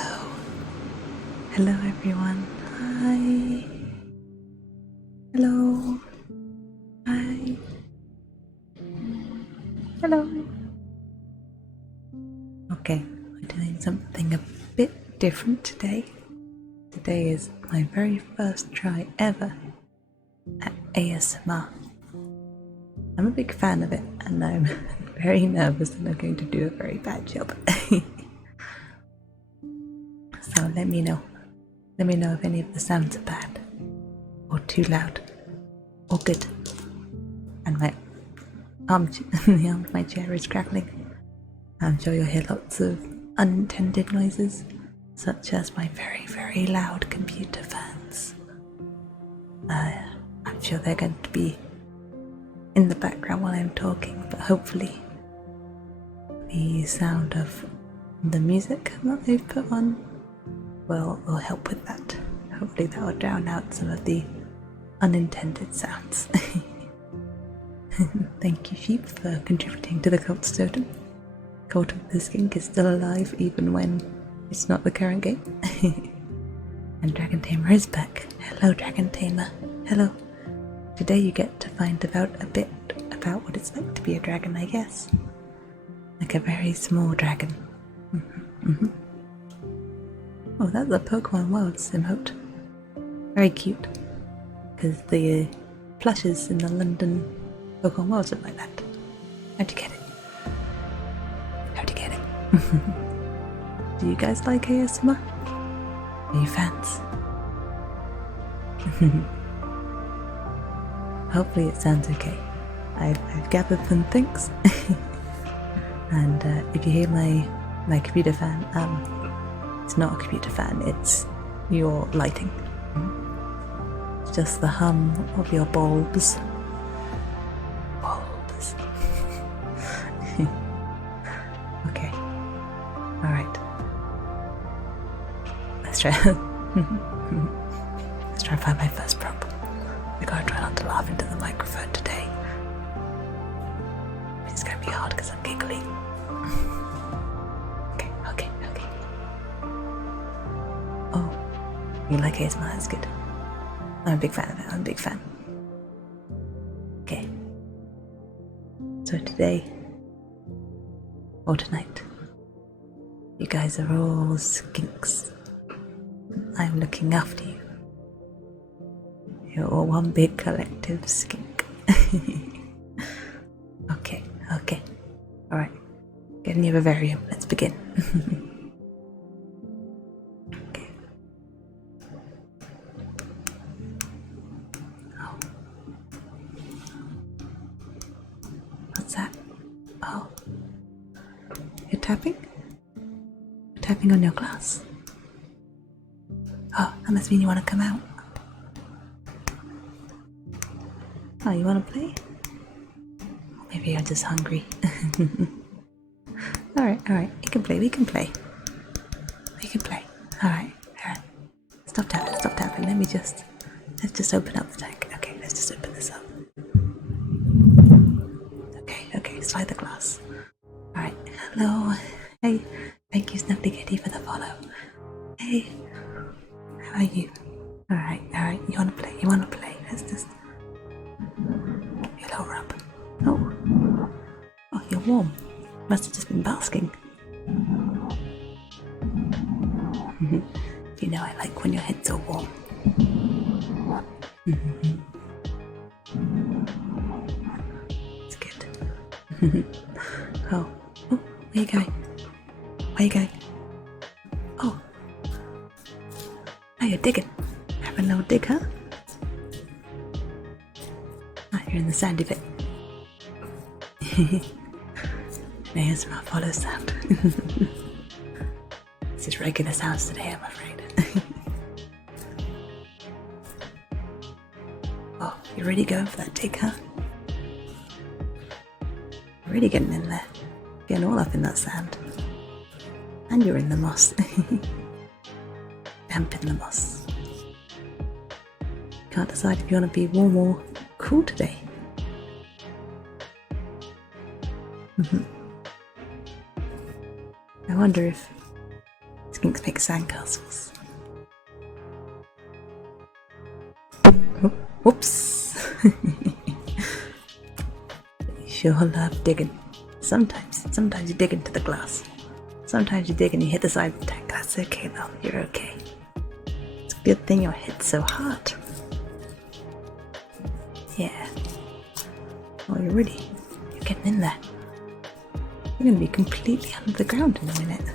Hello. Hello everyone. Hi. Hello. Hi. Hello. Okay, we're doing something a bit different today. Today is my very first try ever at ASMR. I'm a big fan of it and I'm very nervous that I'm going to do a very bad job. So let me know. Let me know if any of the sounds are bad, or too loud, or good. And my the arm of my chair is crackling. I'm sure you'll hear lots of unintended noises, such as my very, very loud computer fans. I'm sure they're going to be in the background while I'm talking, but hopefully the sound of the music that they've put on will help with that. Hopefully that will drown out some of the unintended sounds. Thank you, sheep, for contributing to the cult totem. Cult of the Skink is still alive even when it's not the current game. And Dragon Tamer is back. Hello, Dragon Tamer. Hello. Today you get to find out a bit about what it's like to be a dragon, I guess. Like a very small dragon. Oh, that's a Pokemon Worlds emote. Very cute. Because the plushes in the London Pokemon Worlds look like that. How'd you get it? How'd you get it? Do you guys like ASMR? Are you fans? Hopefully it sounds okay. I've gathered some things. And if you hear my computer fan, it's not a computer fan, it's your lighting. It's just the hum of your bulbs. Bulbs. Okay. Alright. Let's try let's try and find my first prop. I gotta try not to laugh into the microphone today. It's gonna be hard because I'm giggling. Okay. Oh, you like ASMR? That's good. I'm a big fan of it. I'm a big fan. Okay. So today, or tonight, you guys are all skinks. I'm looking after you. You're all one big collective skink. Okay. Alright. Get in your vivarium. Let's begin. Okay. Oh. What's that? Oh. You're tapping? You're tapping on your glass. Oh, that must mean you want to come out. Oh, you want to play? Maybe you're just hungry. Alright. We can play. Alright. Stop tapping. Let's just open up the tank. Okay, let's just open this up. Okay, slide the glass. Alright, hello. Hey, thank you, Snuffly Kitty, for the follow. Hey, how are you? Alright, you wanna play? Let's just give you a little rub. Oh, you're warm. Must have just been basking. You know I like when your head's all warm. It's good. Oh, where you going? Oh, you're digging. Having a little dig, huh? Ah, you're in the sandy bit. There's my follow sound. This is regular sounds today, I'm afraid. Oh, you're really going for that dig, huh? You're really getting in there. Getting all up in that sand. And you're in the moss. Damp in the moss. Can't decide if you want to be warm or cool today. I wonder if it's Skinks make sandcastles. Whoops! You sure love digging. Sometimes you dig into the glass. Sometimes you dig and you hit the side of the tank. That's okay though, you're okay. It's a good thing your head's so hot. Yeah. Oh, you're ready. You're getting in there. You're gonna be completely under the ground in a minute.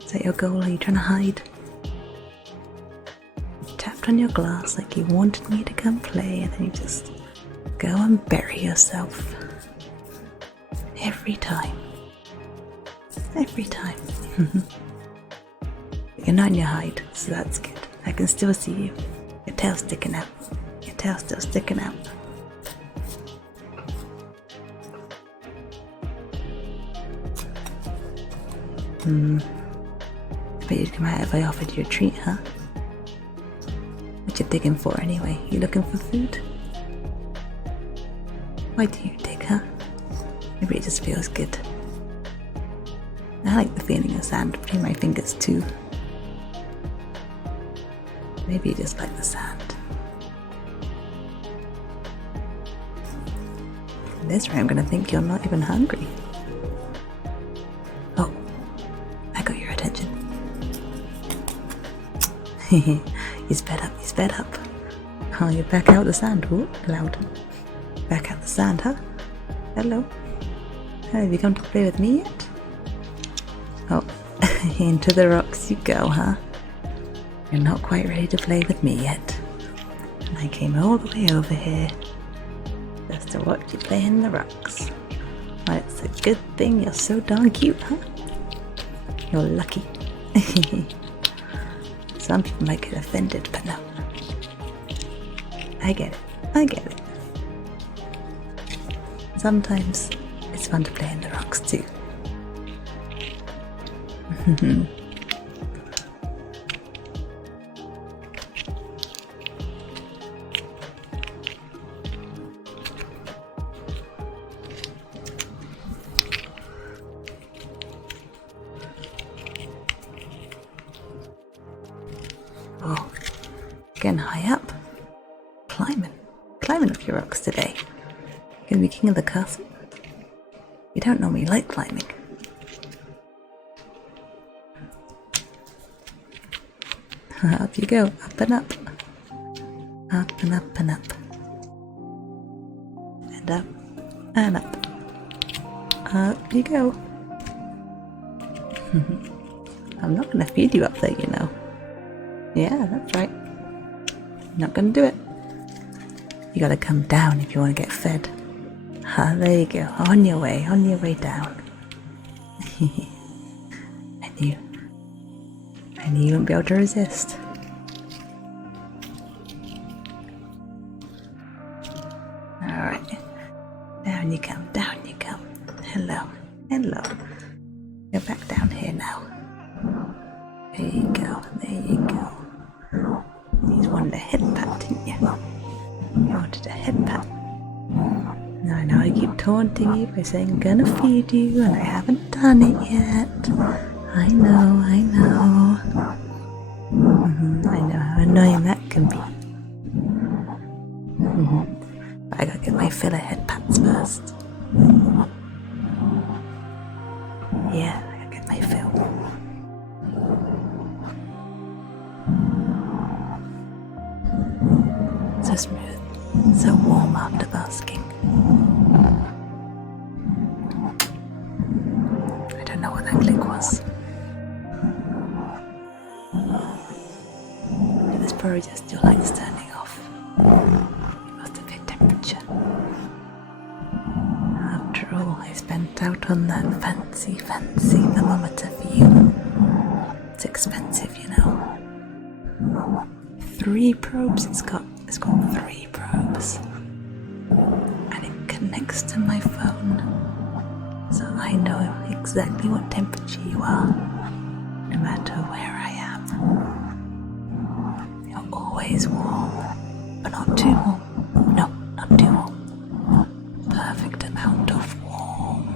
Is that your goal? Are you trying to hide? You tapped on your glass like you wanted me to come play, and then you just go and bury yourself. Every time. Every time. You're not in your hide, so that's good. I can still see you. Your tail's sticking out. Your tail's still sticking out. But you'd come out if I offered you a treat, huh? What you digging for anyway? You looking for food? Why do you dig, huh? Maybe it just feels good. I like the feeling of sand between my fingers too. Maybe you just like the sand. In this way I'm gonna think you're not even hungry. Oh, I got your attention. You sped up. Oh, you're back out the sand. Ooh, loud. Back out the sand, huh? Hello. Have you come to play with me yet? Oh, into the rocks you go, huh? You're not quite ready to play with me yet. And I came all the way over here just to watch you play in the rocks. Well, it's a good thing you're so darn cute, huh? You're lucky. Some people might get offended, but no. I get it. Sometimes it's fun to play in the rocks too. Oh, getting high up. Climbing up your rocks today. Gonna be king of the castle? You don't normally like climbing. Up you go, up and up. Up and up and up. And up and up. Up you go. I'm not gonna feed you up there, you know. Yeah, that's right. Not gonna do it. You gotta come down if you want to get fed. Ah, there you go. On your way down. I knew you wouldn't be able to resist. Alright. Down you come. Hello. Go back down here now. There you go. You wanted a head pat, didn't you? You wanted a head pat. Now I know I keep taunting you by saying I'm gonna feed you, and I haven't done it yet. I know. I know how annoying that can be. But I gotta get my fill of head pats first. Yeah, I gotta get my fill. So smooth, so warm after basking. I don't know what that click was. It was probably just your lights turning off. You must have hit temperature. After all, I spent out on that fancy thermometer for you. It's expensive, you know. 3 probes it's got 3 probes. And it connects to my phone. So I know exactly what temperature you are, no matter where I am. You're always warm, but not too warm. No, not too warm. Perfect amount of warm.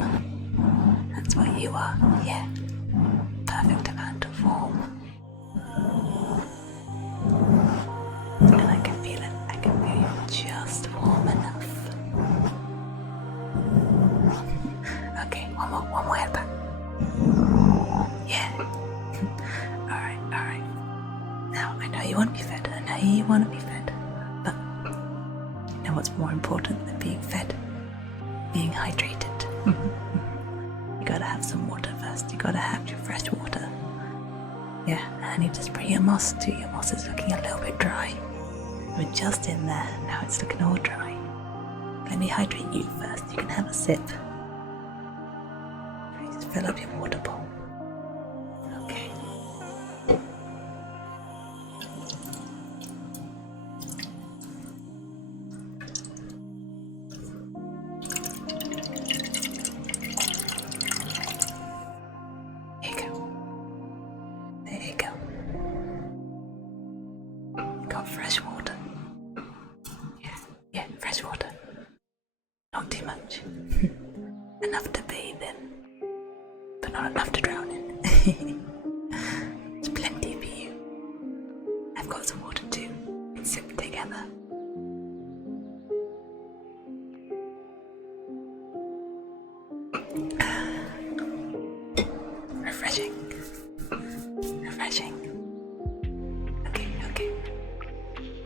That's what you are, yeah. Perfect amount of you want to be fed. I know you want to be fed. But you know what's more important than being fed? Being hydrated. You gotta have some water first. You gotta have your fresh water. Yeah, and I need to spray your moss too. Your moss is looking a little bit dry. We're just in there. Now it's looking all dry. Let me hydrate you first. You can have a sip. Just fill up your water bowl. Okay. There you go. There you go. Got fresh water. Yeah, fresh water. Not too much. Enough to bathe in, but not enough to drown in. It's plenty for you. I've got some water too. Let's sip together. Refreshing. Refreshing. Okay.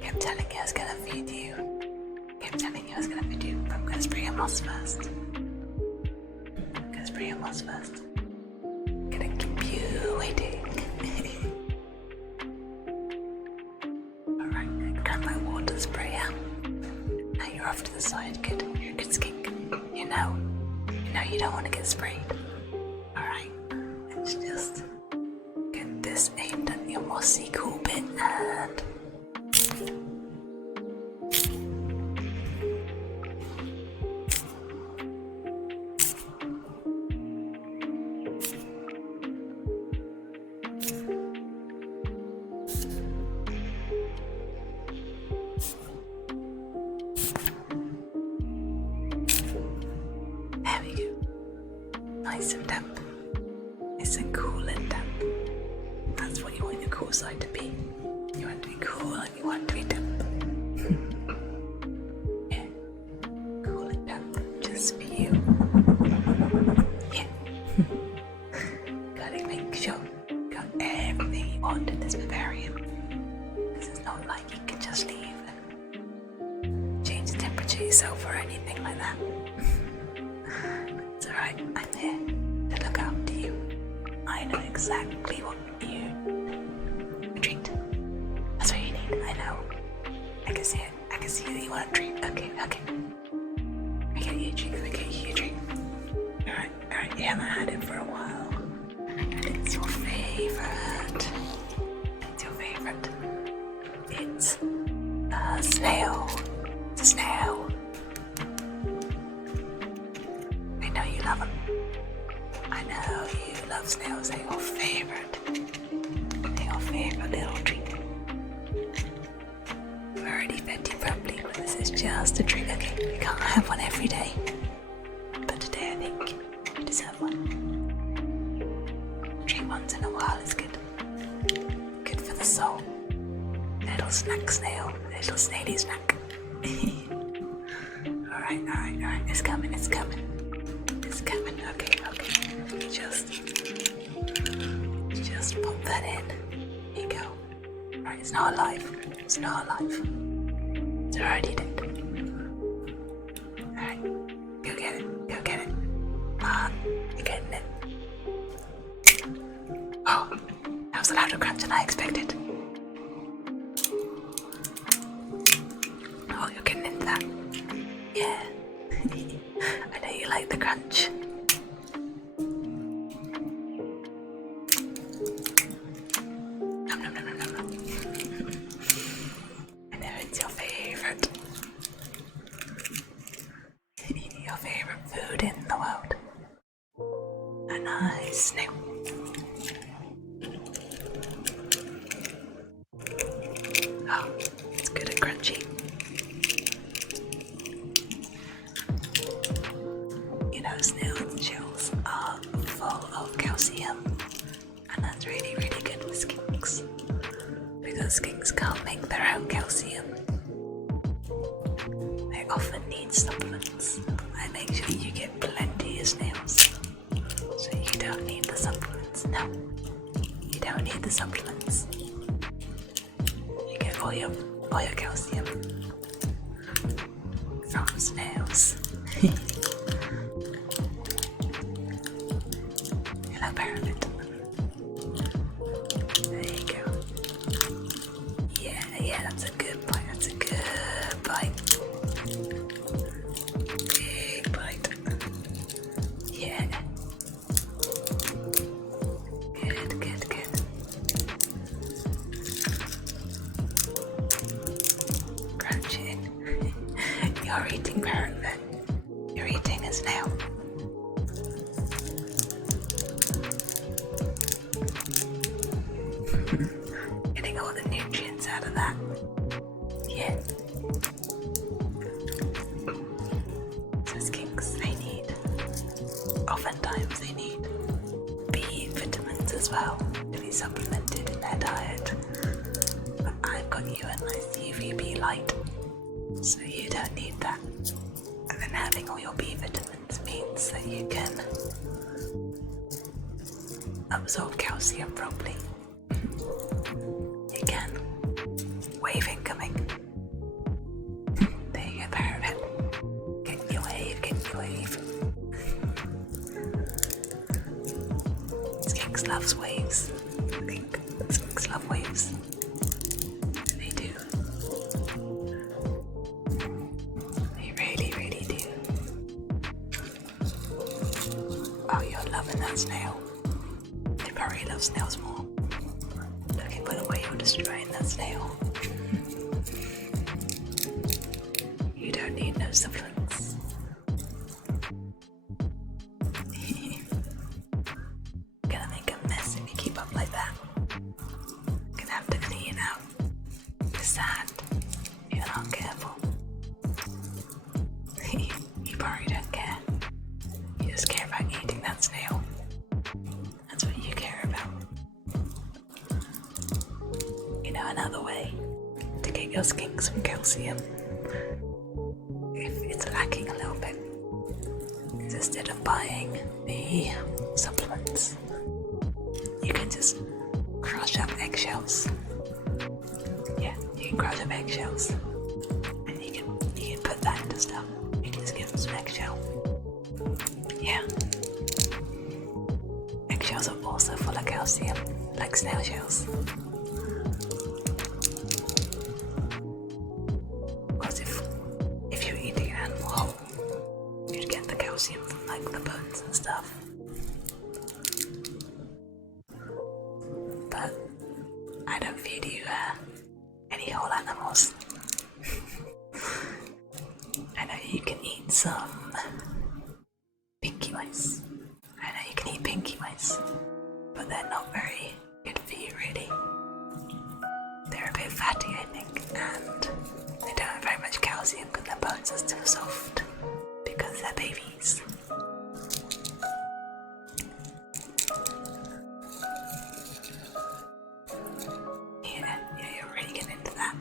Kept telling you I was gonna feed you. But I'm gonna spray your moss first. Gonna keep you waiting. Alright, grab my water sprayer. Now you're off to the side, good. You're a good skink. You know you don't want to get sprayed. Alright, let's just get this aimed at your mossy cool bit and there we go. Nice and damp. Nice and cool and damp. That's what you want your cool side to be. You want to be cool and you want to be damp. Yeah. Cool and damp. Just for you. Yeah. Gotta make sure you got everything you want in this vivarium. This is not like you can just leave and change the temperature yourself or anything like that. It's alright, I'm here to look after you. I know exactly what you treat. That's what you need, I know. I can see it. I can see that you want a treat. Okay. I get you a treat. Alright, you haven't had it for a while. It's your favorite. It's a snail. It's a snail. I know you love them. I know you love snails. They're your favorite. They're your favorite little treat. I've already fed you properly, but this is just a treat. Okay, you can't have one every day. But today I think you deserve one. Treat once in a while is good. Good for the soul. Little snack snail. Little snaily snack. Alright. It's coming. Okay. Just pop that in. Here you go. Alright, it's not alive. It's already dead. Alright, go get it. You're getting it. Oh, that was a louder crunch than I expected. Oh, you're getting into that. Yeah. I know you like the crunch. Nom. I know it's your favorite. Your favorite food in the world. A nice snail. Oh, it's good and crunchy. You know, snail shells are full of calcium, and that's really good for skinks, because skinks can't make their own calcium. They often need supplements. I make sure you get plenty of snails, so you don't need the supplements. No, you don't need the supplements. all your calcium from snails. Hello, parrot. There you go. Yeah, that's a good bite. That's a good bite. Big bite. Yeah. Good. Crunching. You're eating parrot then. You're eating a snail. Getting all the nutrients out of that. Yeah. So skinks, oftentimes they need B vitamins as well to be supplemented in their diet. But I've got you a nice UVB light, so you don't need that. And then having all your B vitamins means that you can absorb calcium properly. You can. Wave incoming. There you go, parrot. Get your wave. Skinks loves waves. Skinks love waves. They do. They really do. Oh, you're loving that snail. They probably love snails more. Looking for the way you're destroying that snail. You don't need no supplements. Gonna make a mess if you keep up like that. Gonna have to clean out the sand if you're not careful. You probably don't care. You just care about eating that snail. That's what you care about. You know, another way to get your skinks some calcium, if it's lacking a little bit, is instead of buying the supplements, you can just crush up eggshells. Yeah, you can crush up eggshells, and you can put that into stuff. You can just give them some eggshell. Yeah. Eggshells are also full of calcium, like snail shells. Because if you're eating an animal whole, you'd get the calcium from like the bones and stuff. But I don't feed you any whole animals. I know you can eat some pinky mice. I know you can eat pinky mice, but they're not very good for you really. They're a bit fatty, I think, and they don't have very much calcium because their bones are still soft because they're babies. Yeah, you're really getting into that.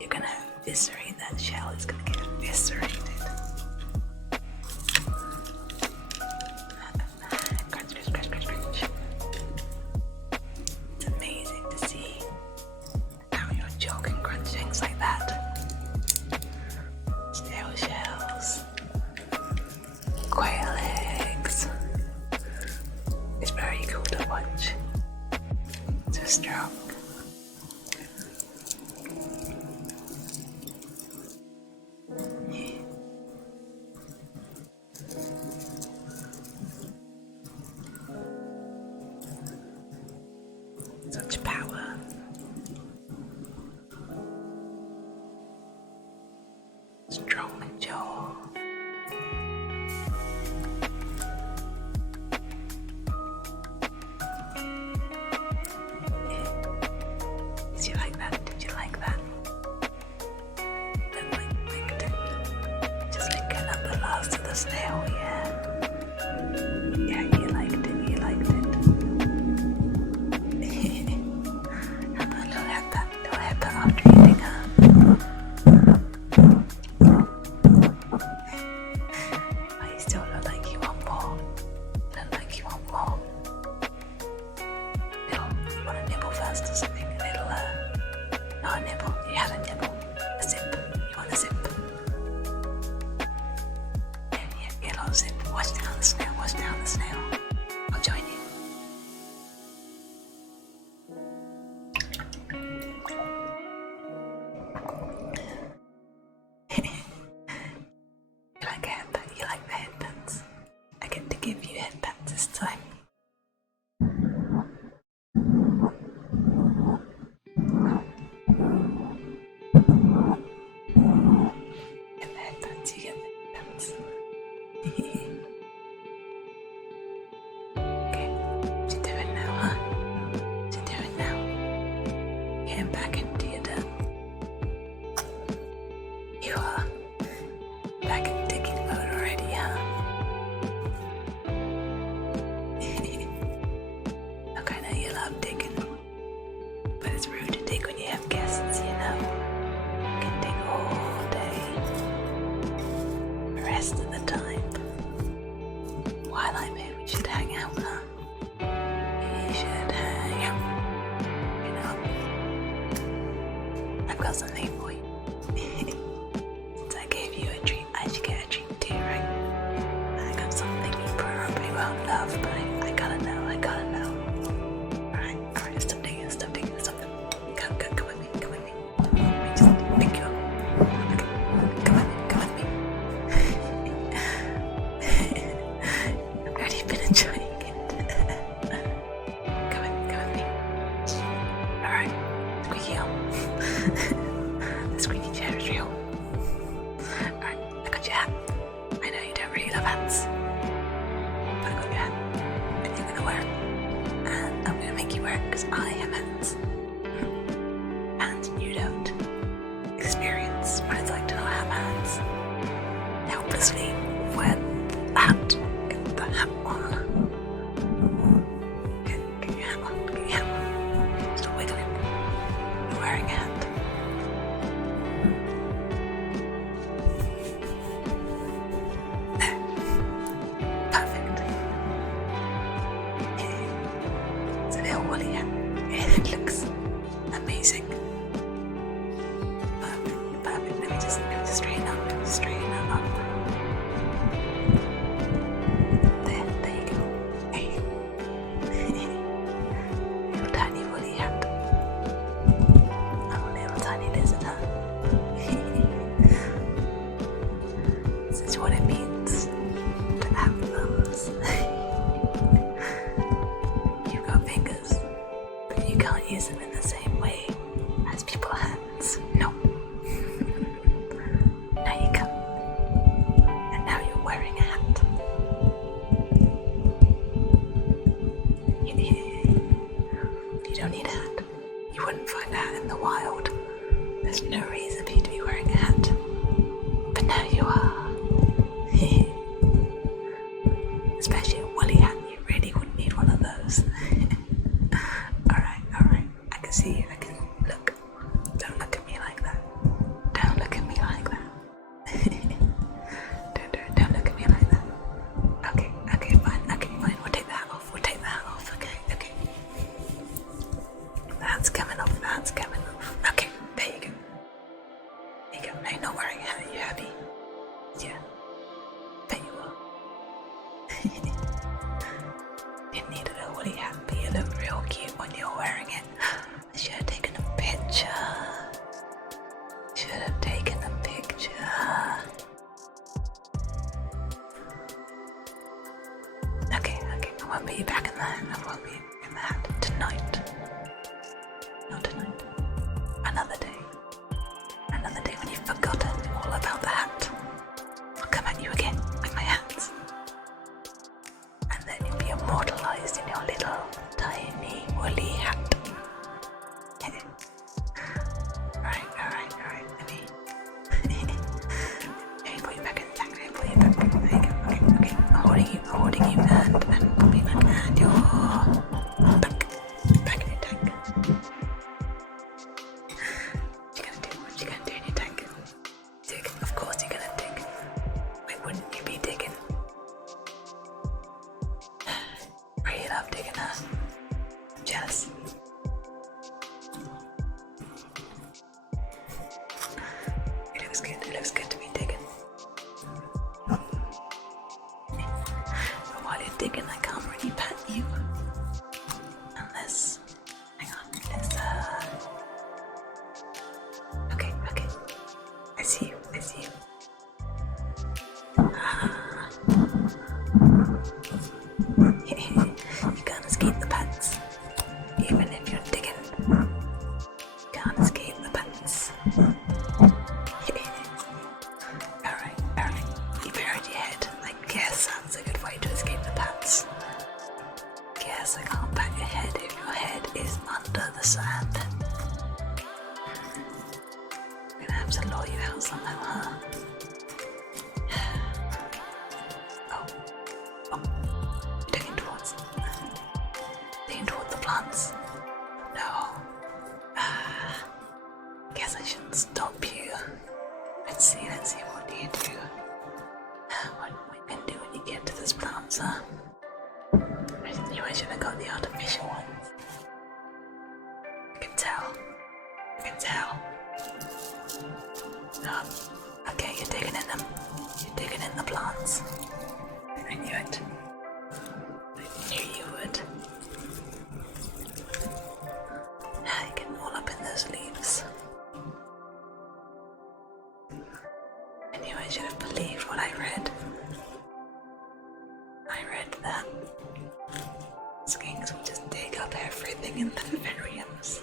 You're gonna eviscerate that shell, it's gonna get eviscerated. Crunch. It's amazing to see how your jaw can crunch things like that. Snail shells, quail eggs. It's very cool to watch. So strong. Such power. Strong jaw. Did you like that? Did you like that? Look like licked it. Just licking up the last of the snail, yeah. Yeah, you liked it. Have that after eating her. Oh, you still look like you want more. You want to nibble first or something? A little, no, want a nibble? You had a nibble. A sip. You want a sip? Yeah, get a little sip. Wash down the snail. Wash down the snail. I'll join you. You like a headband? You like the headbands? I get to give you headbands this time. Get the headbands, you get the headbands. Okay, what you doing now, huh? What you doing now? Getting back into your dirt. You are back in digging mode already, huh? Look, I know you love digging, but it's rude to dig when you have guests, you know? You can dig all day. The rest of the time, while I'm here, we should hang out, huh? We should hang out. You know? I've got something for you. Since I gave you a treat, I should get a treat too, right? I got something you probably won't love, but I gotta know. Alright, stop digging, stop. Come with me. Let me just pick you up. Okay, come with me. I've already been enjoying it. Come with me. Alright, squeaky home. The squeaky chair is real. Alright, I got your hat. I know you don't really love hats, but I got your hat. And you're gonna wear it. And I'm gonna make you wear it because I have hands. And you don't experience what it's like to not have hands. Helplessly wear the hat. Get the hat on. Get your hat on. Stop wiggling. You're wearing a hat. There. Perfect. It's a little woolly hat. It looks amazing. Perfect. Let me just straighten up. There you go. Hey. Little tiny woolly hat. Oh, little tiny lizard, huh? This is what it means to have thumbs. You've got fingers, but you can't use them in the same way as people's hands. No. Now you can. And now you're wearing a hat. You don't need a hat. You wouldn't find a hat in the wild. There's no reason for you to be wearing a hat. But now you are. Especially a woolly hat. You really wouldn't need one of those. Alright. I can see you. Look. Don't look at me like that. Don't look at me like that. Don't look at me like that. Okay, fine. We'll take the hat off. Okay. The hat's coming off. Okay, there you go. Now you're not wearing a hat. Are you happy? Yeah. Bet you are. Didn't need a little woolly hat, but you look real cute when you're wearing it. I should have taken a picture. Okay, I won't put you back in the hat. Tonight. Not tonight. Another day when you've forgotten all about the hat. I'll come at you again with my hands. And then you'll be immortalized in your little tiny woolly hat. Alright. Let me put you back in the tank. There you go. Okay. I'm holding you and put me back and you're back in your tank. What you gonna do in your tank? Dig. Of course you're gonna dig. Why wouldn't you be digging? Really love digging, huh? I'm jealous. if you're digging, can't escape the pants. Alright, alright. You buried your head. I guess that's a good way to escape the pants. Guess I can't pat your head if your head is under the sand. I'm gonna have to lure you out somehow, huh? Oh, you're digging towards the plants. No. Guess I shouldn't stop you. Let's see, what do you do? What we can do when you get to this plants, huh? I should have got the artificial ones. I can tell. Okay, you're digging in them. You're digging in the plants. I knew it. I knew you would. Now you get all up in those leaves. I knew I should have believed what I read. I read that skinks will just dig up everything in the vivariums.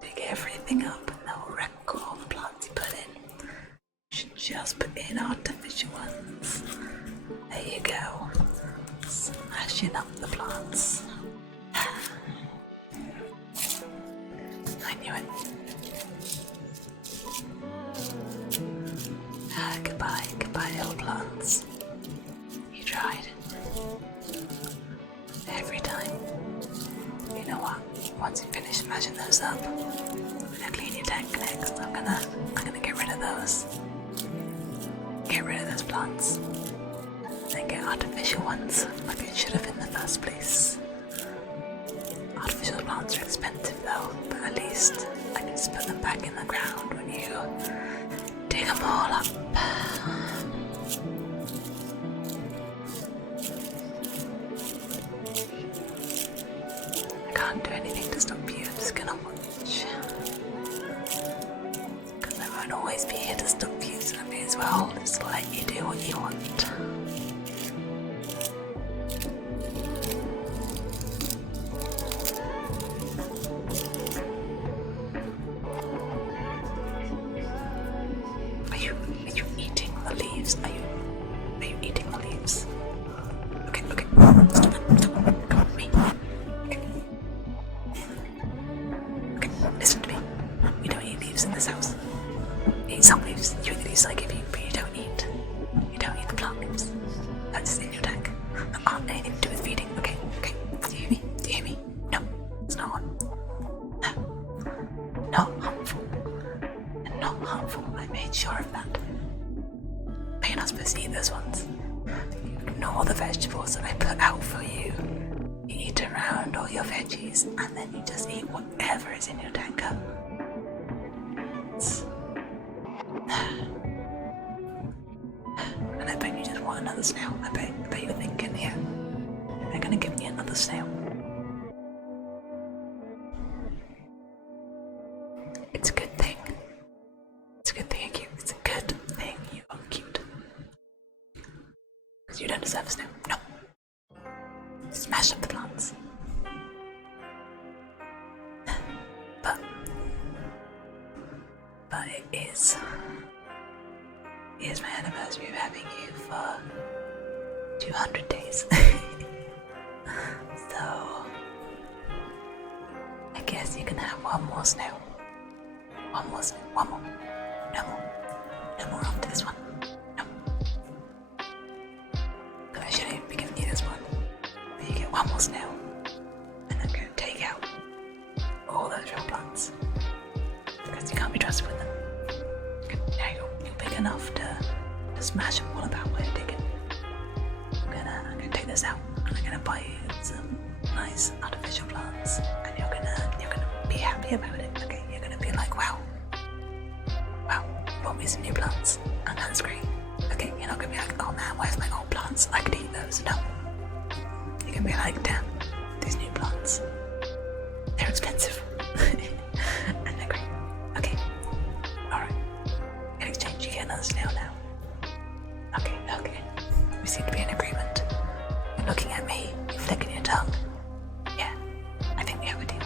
Dig everything up and they'll wreck all the plants you put in. You should just put in artificial ones. There you go. Smashing up the plants. I knew it. Goodbye, old plants. You tried. Every time. You know what? Once you finish smashing those up, I'm gonna clean your tank next. I'm gonna get rid of those. Get rid of those plants. Then get artificial ones, like I should have in the first place. Artificial plants are expensive though, but at least I can just put them back in the ground when you dig them all up. I can't do anything to stop you, I'm just gonna watch. Because I won't always be here to stop you, so I may as well just let you do what you want. Are you eating the leaves? Are you eating the leaves? Okay. Stop it. Come with me. Okay, listen to me. You don't eat leaves in this house. You eat some leaves. You eat the leaves I give you, but you don't eat the plant leaves. That's in your tank. That aren't anything to do with feeding. Okay. Do you hear me? No, it's not on. No. Not harmful. I made sure of that. But you're not supposed to eat those ones. You ignore the vegetables that I put out for you. You eat around all your veggies, and then you just eat whatever is in your tanker. And I bet you just want another snail. I bet you're thinking, yeah, they're gonna give me another snail. It's a good thing. It's a good thing you're cute. It's a good thing you are cute. Because you don't deserve a snail. No. Smash up the plants. But it is my anniversary of having you for 200 days. So I guess you can have one more snail. One more. No more after this one. No. But I shouldn't even be giving you this one. But you get one more snail. And I'm going to take out all those real plants. Because you can't be trusted with them. Now you're big enough to smash them all about where you're digging. I'm gonna take this out and I'm gonna buy you some nice artificial plants, and you're gonna be happy about it. Okay, you're gonna be like, wow, bought me some new plants, and that's great. Okay, you're not gonna be like, oh man, where's my old plants? I could eat those. No, you're gonna be like, damn, these new plants, they're expensive. And they're great. Okay, alright. In exchange, you get another snail now. Okay. We seem to be in agreement. You're looking at me, you're flicking your tongue. Yeah, I think we have a deal.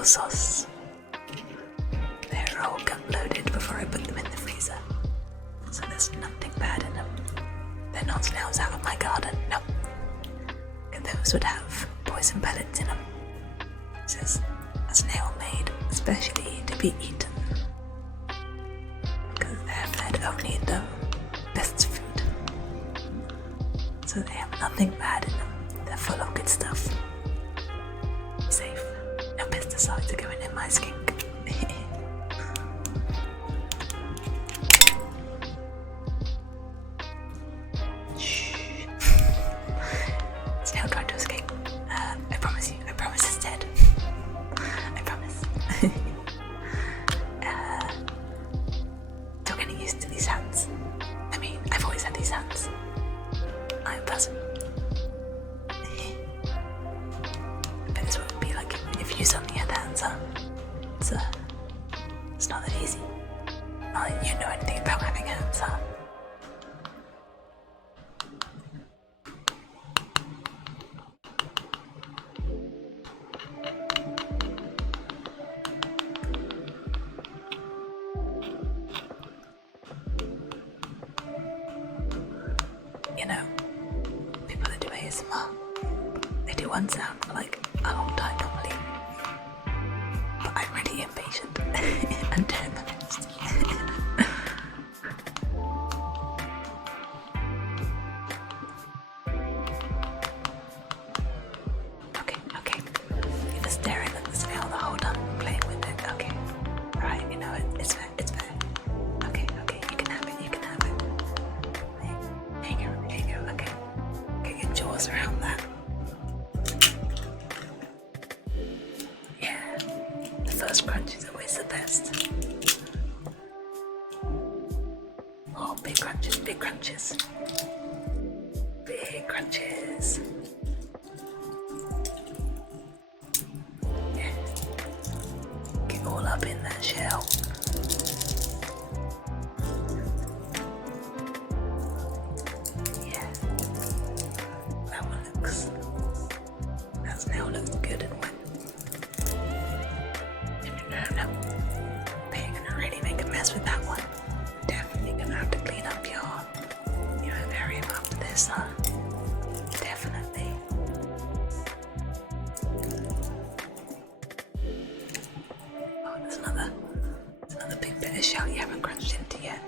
pickle sauce. They're all gut loaded before I put them in the freezer. So there's nothing bad in them. They're not snails out of my garden, no. Those would have poison pellets in them. This is a snail made especially to be eaten. Because they're fed only the best food. So they have nothing bad in them. They're full of good stuff. Safe. No pesticides are going in my skink. Snail tried to escape. I promise you. I promise it's dead. I promise. Still getting used to these hands. I mean, I've always had these hands. I'm a person. But this would be like if you suddenly had hands, huh? It's not that easy. Not that you know anything about having hands, huh? You know, people that do ASMR, they do one sound for like a long time normally. But I'm really impatient. I'm 10 minutes. Okay. You're just staring at the snail the whole time, playing with it. Okay. Right, you know it. It's fair. Okay, you can have it. There you go, okay. Get your jaws around that. Yeah, the first crunch is always the best. Oh, big crunches. Big crunches. Yeah. Get all up in that shell. That snail looks good and wet. No. They're gonna really make a mess with that one. Definitely gonna have to clean up your aquarium after this, huh? Definitely. Oh, there's another big bit of shell you haven't crunched into yet.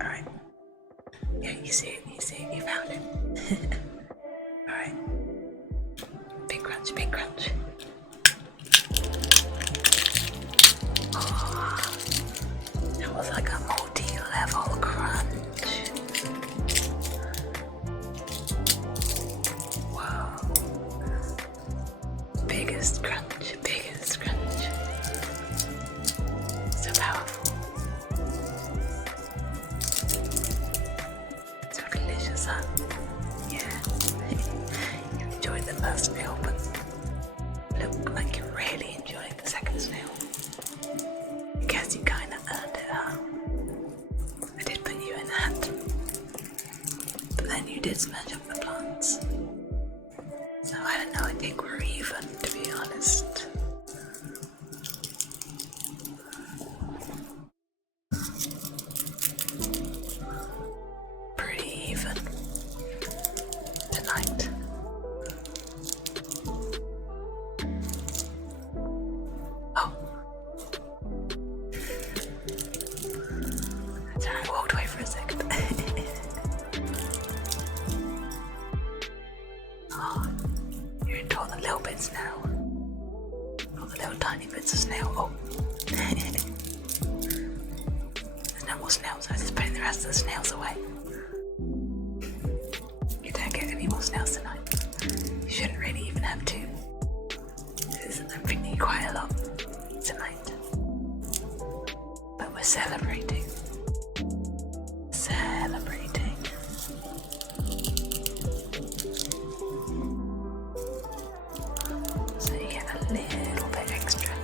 Alright. Yeah, you see it, you found it. Alright. Big crunch. Oh, that was like a multi-level crunch. Wow. Biggest crunch. So powerful. So delicious, huh? Yeah. You enjoyed the first meal, but look like you're really enjoying the second meal. I guess you kinda earned it, huh? I did put you in that. But then you did smash up the plants. So I don't know, I think we're even, to be honest. Pretty even. Tonight. Oh. That's alright, I walked away for a second. Oh, you're into all the little bits now. All the little tiny bits of snail. Oh. There's no more snails, I was just putting the rest of the snails away. You don't get any more snails tonight. You shouldn't really even have two. I'm bringing you quite a lot tonight. But we're celebrating. So you get a little bit extra.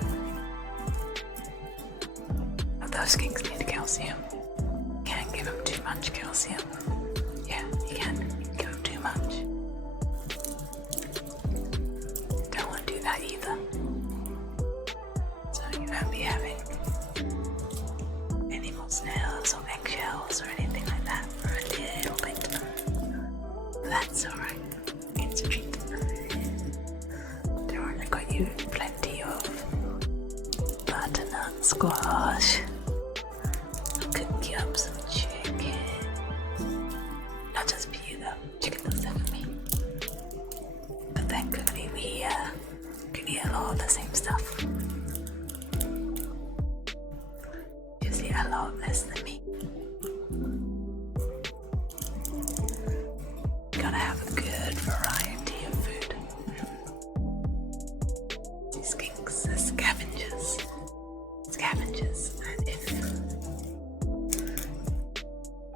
But those skinks need calcium. Can't give them too much calcium. Yeah, you can give them too much. Don't want to do that either. won't be having any more snails or eggshells or anything like that for a little bit. That's alright. It's a treat. Don't worry, I got you plenty of butternut squash. I'll cook you up some chicken. Not just for you though, chicken does that for me. But thankfully we can eat a lot of the same stuff. Just eat a lot less than me. Gotta have a good variety of food. These skinks are scavengers. And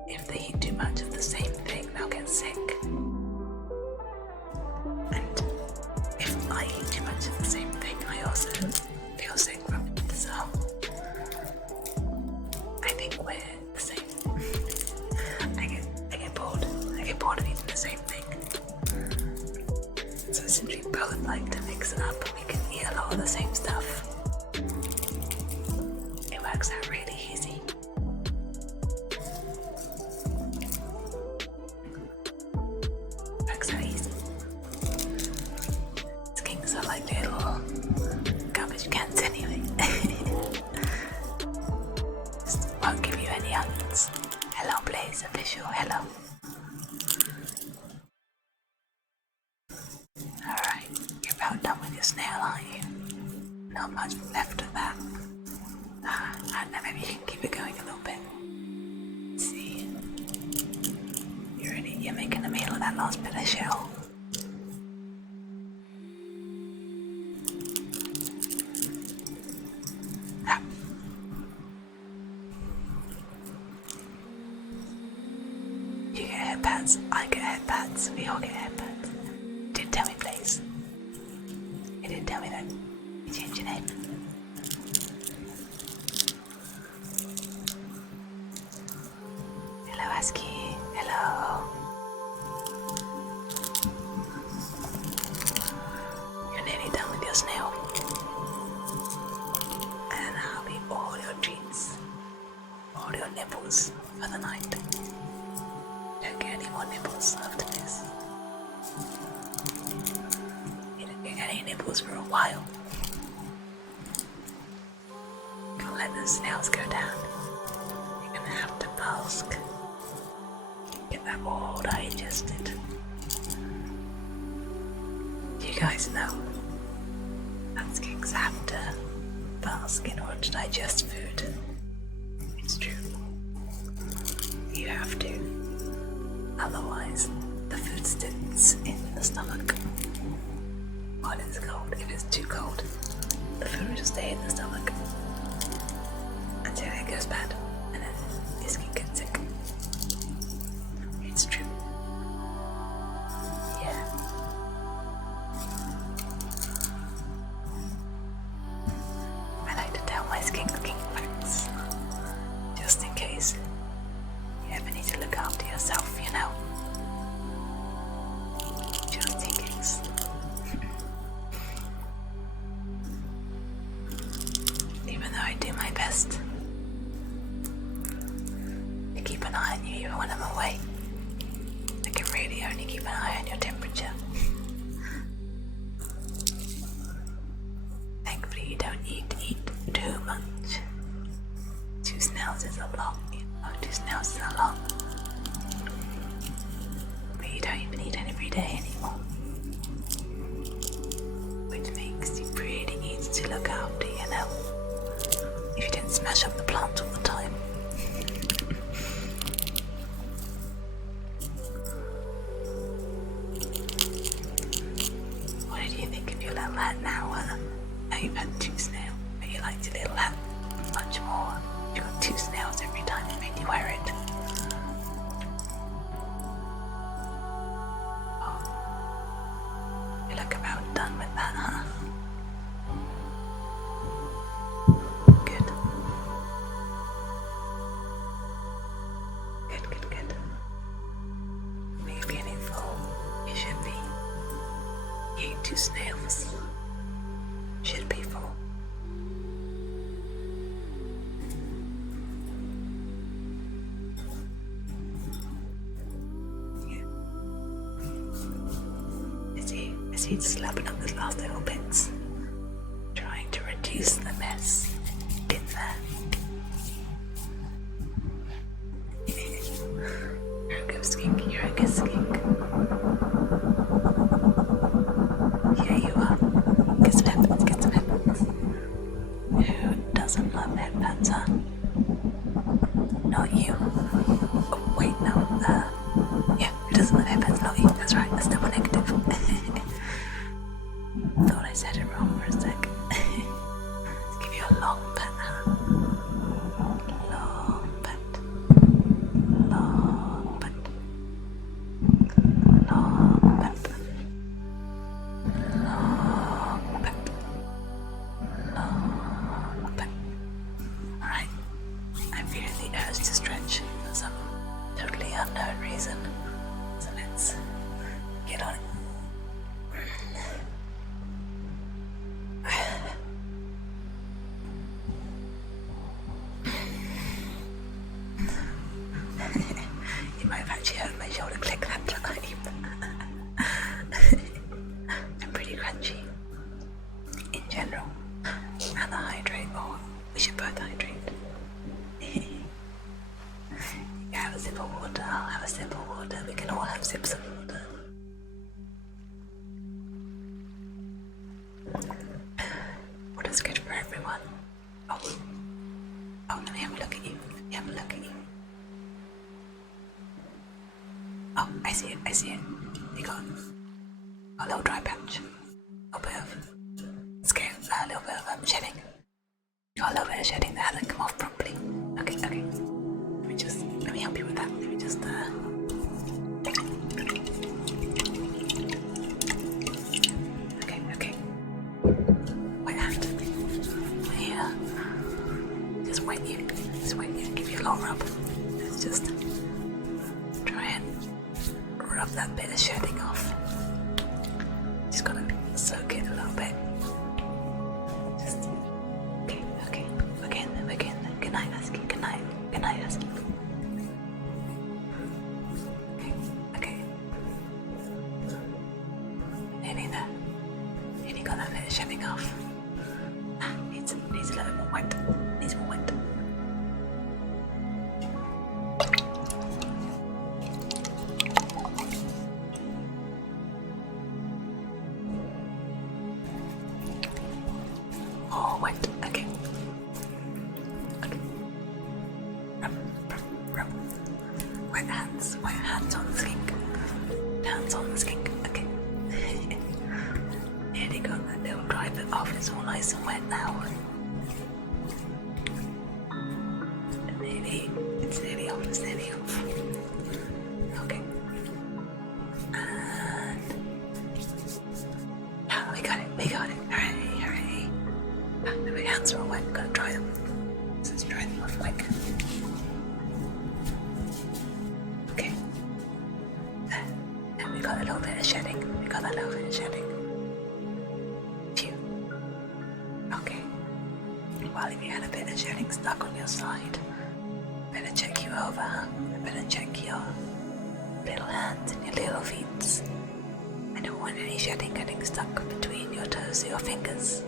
if they eat too much of the same thing, they'll get sick. And if I eat too much of the same thing, I also feel sick from it. So I think we're the same. I get bored. I get bored of eating the same thing. So since we both like to mix it up, we can eat a lot of the same stuff. It works out really easy. Works out easy. Skinks are like little garbage cans anyway. Just won't give you any onions. Hello, Blaze Official. Hello. Alright, you're about done with your snail, aren't you? Not much left of that. I don't know, maybe you can keep it going a little bit. Let's see. You're making a meal of that last bit of shell. Ah. You get head pats, I get head pats, we all get head pats. You didn't tell me, please. You didn't tell me that. You changed your name. Hello, Asky. Hello. You're nearly done with your snail. And I'll be all your treats. All your nibbles for the night. Don't get any more nibbles after this. You don't get any nibbles for a while. Can't let the snails go down. You're gonna have to bask. Get that all digested. You guys know that skinks have to bask in order to digest food. It's true. You have to. Otherwise, the food sits in the stomach while it's cold. If it's too cold, the food will just stay in the stomach until it goes bad, and then your skin gets sick. It's true. Yeah. I like to tell my skink facts, just in case you ever need to look after yourself, you know. Just in case. Even though I do my best to keep an eye on you even when I'm away, I can really only keep an eye on your temperature. Thankfully you don't need to eat too much. 2 snails is a lot, you know, 2 snails is a lot. But you don't even eat it every day anymore. Which makes you pretty easy to look after, you know. If you didn't smash up the plants all the time. What did you think of your little hat now? Now you've had 2 snails, but you liked your little hat much more. You got 2 snails every time it made you wear it. Oh. You look about done with that, huh? Good. Good. Are you feeling full? You should be. You ate 2 snails. Should be full. She's slapping up the last little bits, trying to reduce the mess in there. You're a good skink, you're a good skink. Yeah, you are. Get some headphones, get some headphones. Who doesn't love headphones, huh? Not you. Oh, wait, no. Yeah, who doesn't love headphones? Not you. That's right, that's double negative. Thought I said it wrong for a sec. Let's give you a long pet, huh? Long pet. Long pet. Long pet. Long pet. Long pet. Alright. I'm feeling the urge to stretch for some totally unknown reason. So let's get on it. You might have actually heard my shoulder click that time. I'm pretty crunchy in general. And I hydrate, or we should both hydrate. You have a sip of water, I'll have a sip of water, we can all have sips of water. Water's good for everyone. Oh, let me have a look at you. Let me have a look at you. Oh, I see it, I see it. You got a little dry patch. A little bit of scale, a little bit of shedding. You got a little bit of shedding that hasn't come off properly. Okay, okay. Let me help you with that. Let me just, Okay, okay. Wet hand. Yeah. Just wet you. Give you a little rub. Let's just try and rub that bit of shedding off. Just gotta soak it a little bit. Just, okay. We're getting there. Good night, Husky. Good night, Husky. Okay. Nearly there. Nearly got that bit of shedding off. Needs a little more wet. Needs more wet. Oh, wet. Okay. Rub. Wet hands on the skink. Hands on the skink. Okay. Nearly got that little dry bit off. It's all nice and wet now. It's nearly off. Okay. And we got it. Hooray. The big hands are all wet. Gotta dry them. So let's dry them off quick. Okay. And we got a little bit of shedding. Phew. Okay. Well, if you had a bit of shedding stuck on your side, better check you over. I better check your little hands and your little feet. I don't want any shedding getting stuck between your toes or your fingers.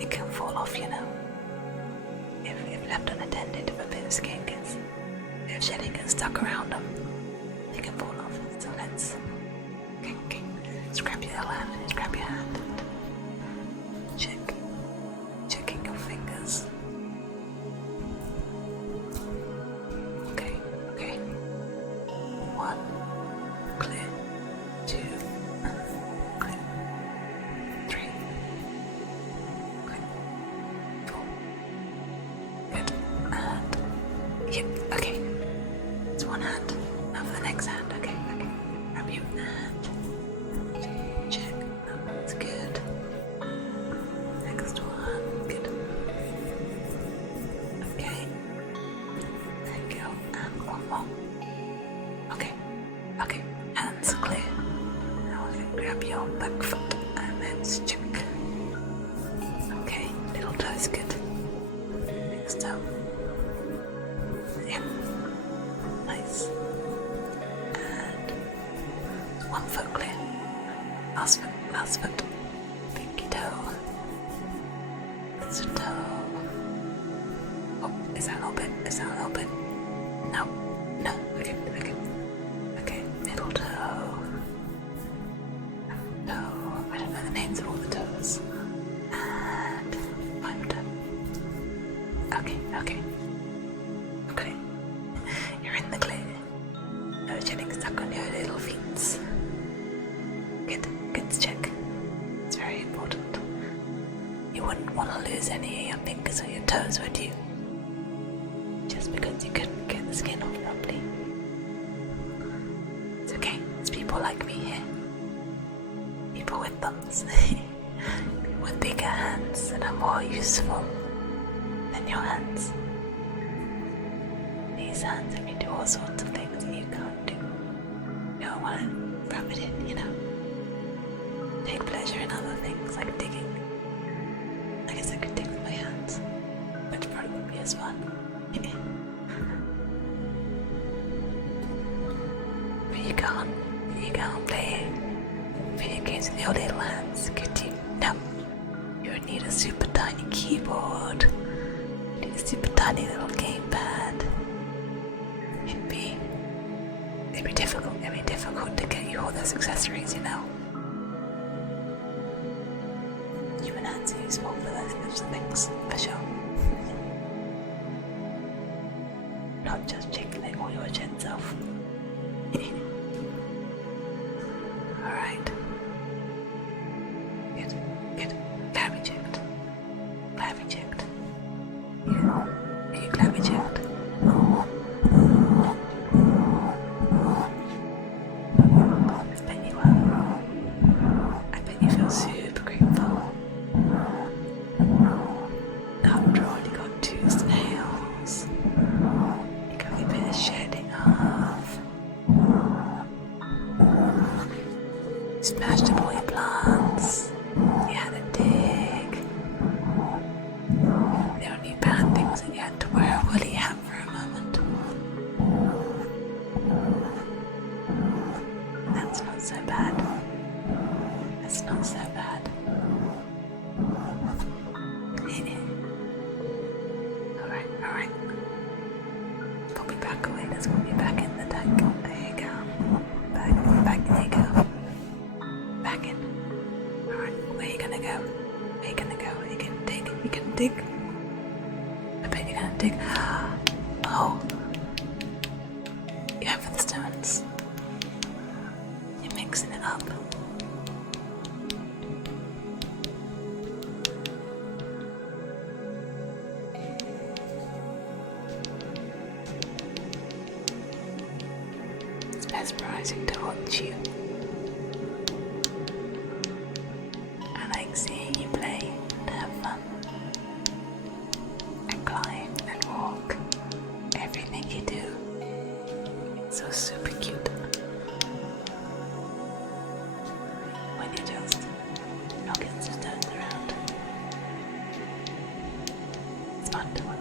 It can fall off, you know. If left unattended, if a bit of skin gets, if shedding gets stuck around them, they can fall off. So let's, okay. Scrap your hand. Checking your fingers. Okay. 1, clear. 2, clear. 3, clear. 4. Good. And yep. Okay. It's one hand. Now for the next hand. Okay. Grab your hand. Check. That's good. Next one. Good. Okay. There you go. And one more. Okay. Hands clear. Now we're going to grab your back foot and let's check. Okay. Little toes good. Next toe. Yeah. Nice. And one foot clear. Last last foot. Pinky toe. It's a toe. Oh, is that a little bit? Is that a little bit? No. No. Okay. Okay. Middle toe. Toe. I don't know the names of all the toes. And final toe. Okay. You're in the clear. No getting stuck on your little feet. Good check. It's very important. You wouldn't want to lose any of your fingers or your toes, would you? Just because you couldn't get the skin off properly. It's okay. It's people like me here. People with thumbs. People with bigger hands that are more useful than your hands. These hands let me do all sorts of things that you can't do. You don't want to rub it in, you know. Take pleasure in other things like digging. I guess I could dig with my hands, which probably would be as fun. But you can't play video games with your little hands, could you? No. You would need a super tiny keyboard. You need a super tiny little gamepad. It'd be difficult to get you all those accessories, you know. Human hands are useful for those types of things, for sure. Not just jiggling all your gens off. Alright. Good. Clavy checked. Are you clavy checked? I bet you are. I bet you feel super grateful. After all, you got 2 snails. You got a bit of shedding off. You smashed up all your plants. You had a dig. The only bad thing was that you had to wear a woolly hat for a moment. That's not so bad. Alright. Put me back away. Let's put me back in the tank. There you go. Back, there you go. Back in. Alright, where are you gonna go? You can dig. I bet you're gonna dig. Oh. You're for the stones. You're mixing it up. It's mesmerizing to watch you. I like seeing you play and have fun. And climb and walk. Everything you do. It's so super cute. When you're just knocking the stones around. It's fun to watch.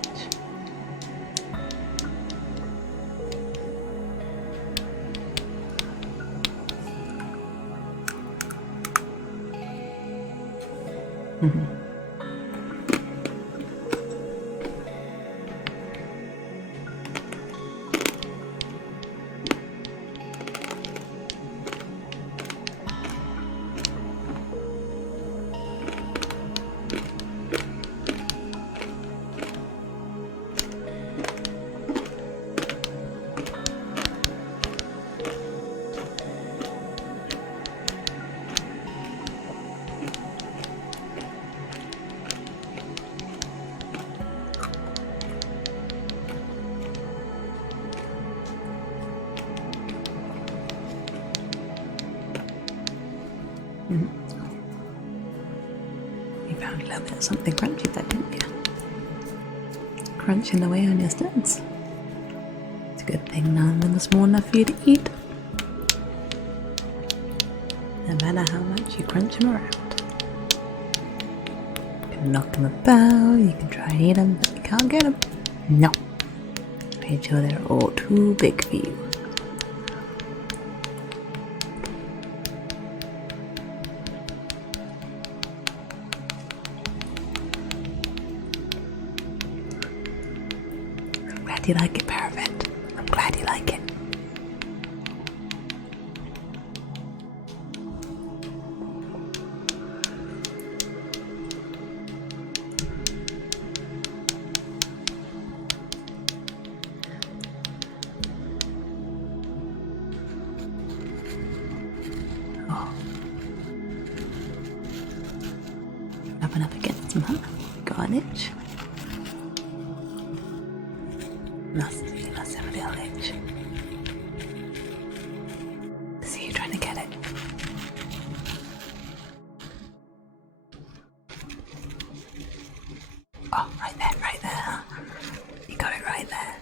You found a little bit of something crunchy there, didn't you? Crunching away on your stones. It's a good thing none of them are small enough for you to eat. No matter how much you crunch them around. You can knock them about, you can try and eat them, but you can't get them. No. Made sure they're all too big for you. glad you like it, Parrot. I'm glad you like it. Oh. Rubbing up against mum. Got an itch. Must have a little itch. See you trying to get it. Oh, right there, huh? You got it right there.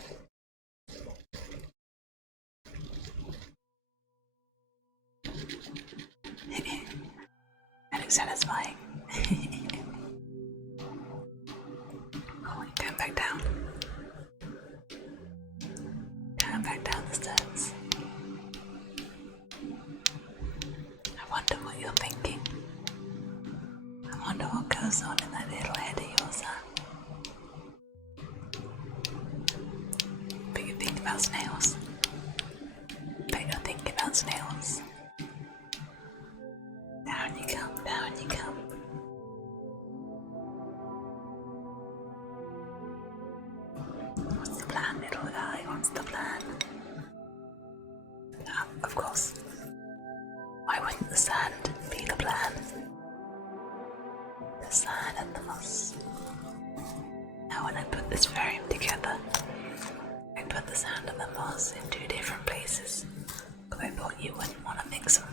That looks satisfying. Oh, going back down. Going back down the stairs. I wonder what you're thinking. I wonder what goes on in that little head of yours, huh? But you think about snails. But you're thinking about snails. Down you come, down you come. What's the plan, little guy? What's the plan? Of course. Why wouldn't the sand be the plan? The sand and the moss. Now when I put this frame together, I put the sand and the moss in two different places. But I thought you wouldn't want to mix them.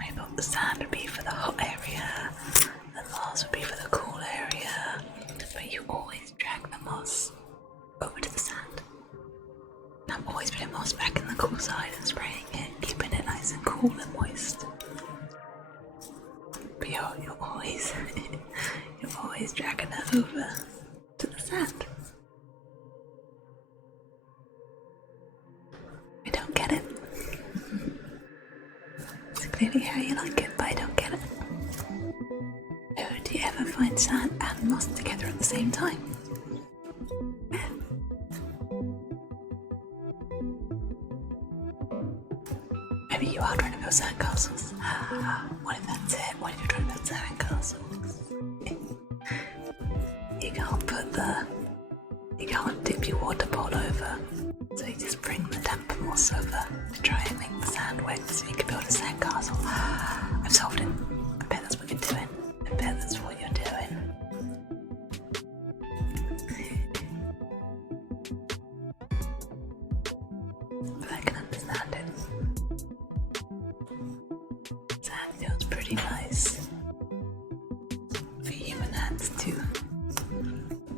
I thought the sand would be for the hot area, the moss would be for the cool area, but you always drag the moss over to the sand. And I'm always putting moss back in the cool side and spraying it, keeping it nice and cool and moist. But you're always you're always dragging it over to the sand. I don't get it. It's clearly how you like it, but I don't get it. Oh, do you ever find sand and moss together at the same time? Maybe you are trying to build sandcastles. What if that's it? What if you're trying to build sandcastles? You can't dip your water bowl over, so you just bring the damp moss over to try and make the sand wet so you can build a sandcastle. I've solved it. I bet that's what you're doing. I bet that's what you're doing. But I can understand it. Sand feels pretty nice for human hands too.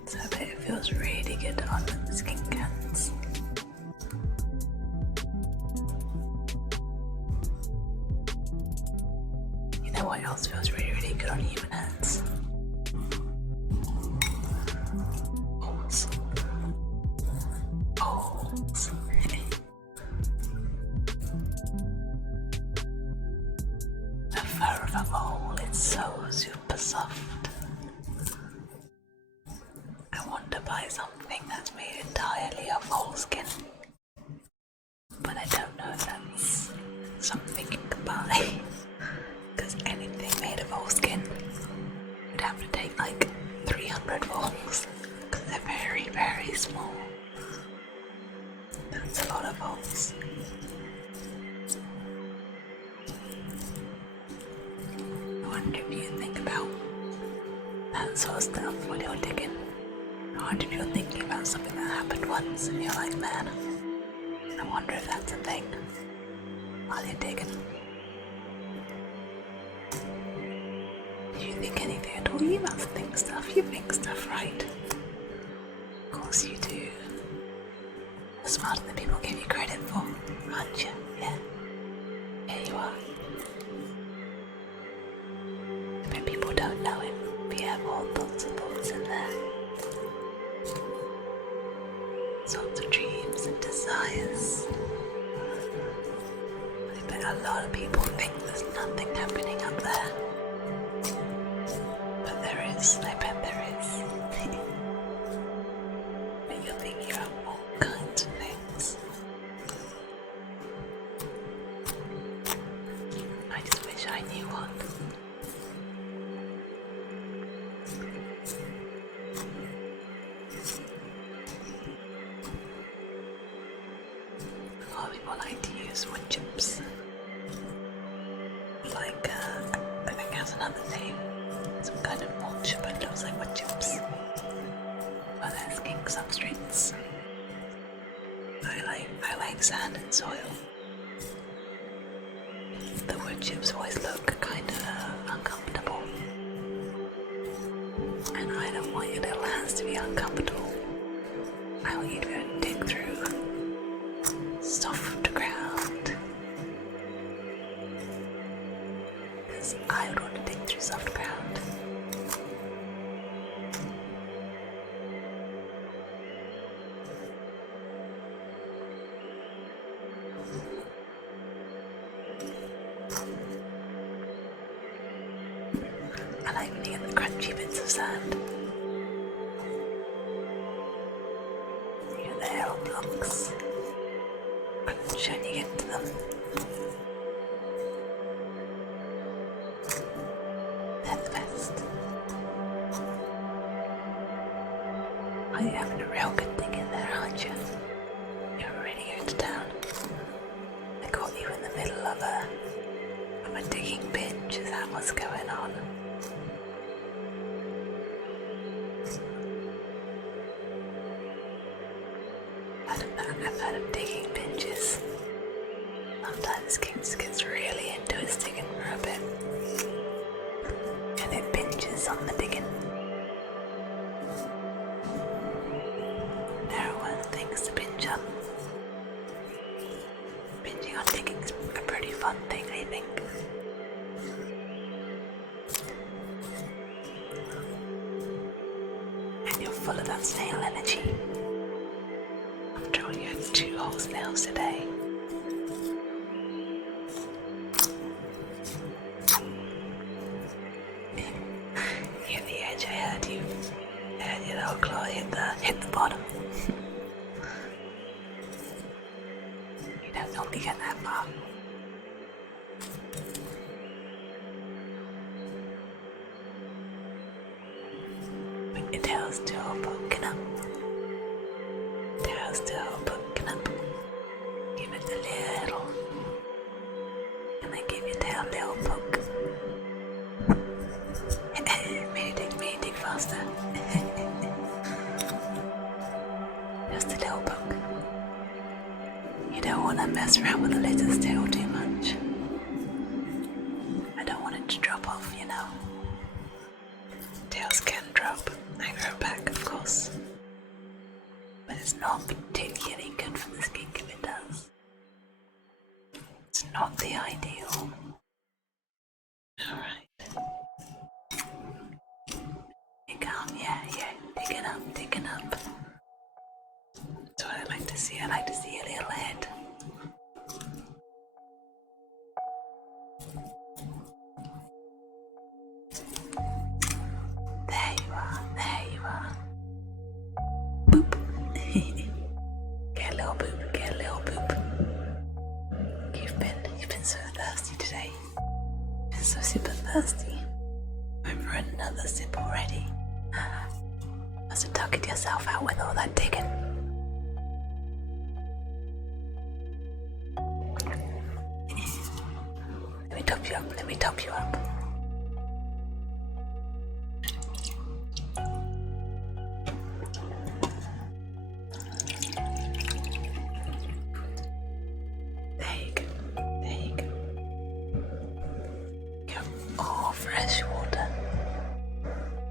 So I bet it feels really good on the skink hands. You know what else feels really, really good on human hands? Holes. Holes. The fur of a mole is so super soft. I want to buy something that's made entirely of mole skin, but I don't know if that's something you can buy, because anything made of mole skin would have to take like 300 moles, because they're very, very small. That's a lot of moles. I wonder if you think about that sort of stuff while you're digging. I wonder if you're thinking about something that happened once and you're like, man, I wonder if that's a thing while you're digging. Do you think anything at all? You must think stuff. You think stuff, right? Of course you do. You're smarter than people give you credit for, aren't you? Yeah. Here you are. I bet people don't know it, but you have all thoughts and thoughts in there. Sorts of dreams and desires. I bet a lot of people think there's nothing happening up there. But there is, I bet there is. But you're thinking about more. A lot of people like to use wood chips. Like, I think that's another name. Some kind of mulch, but it looks like wood chips. Well, they're skink substrates. I like sand and soil. The wood chips always look kind of uncomfortable. And I don't want your little hands to be uncomfortable. I want you to be able to dig through soft ground. Because I would want to dig through soft ground. I like when you get the crunchy bits of sand. You get the air blocks. Crunch when you get to them. They're the best. Are you having a real good thing in there, aren't you? You're really going to town. I caught you in the middle of a digging binge. Is that what's going on? I've heard of digging binges. Sometimes Kings gets really into its digging for a bit. And it binges on the digging. There are one things to binge on. Binging on digging is a pretty fun thing, I think. And you're full of that snail energy. After all, you had 2 whole snails today. You hit the edge, I heard you. I heard your little claw hit the bottom. You don't normally get that far. But your tail's still poking up. Tail's still poking up. Give it a little. And then give your tail a little poke. May dig faster. Just a little poke. You don't want to mess around with the lizard's tail too much. I don't want it to drop off, you know. Tails can drop and grow back, of course. But it's not particularly good for the skink if it does. It's not the ideal. Alright. You calm, yeah. Digging up. That's what I like to see. I like to see a little head. There you are. Boop. Get a little boop. You've been so thirsty today. You've been so super thirsty. I've run another sip already. Must have tugged yourself out with all that digging. Let me top you up. There you go. Oh, fresh water.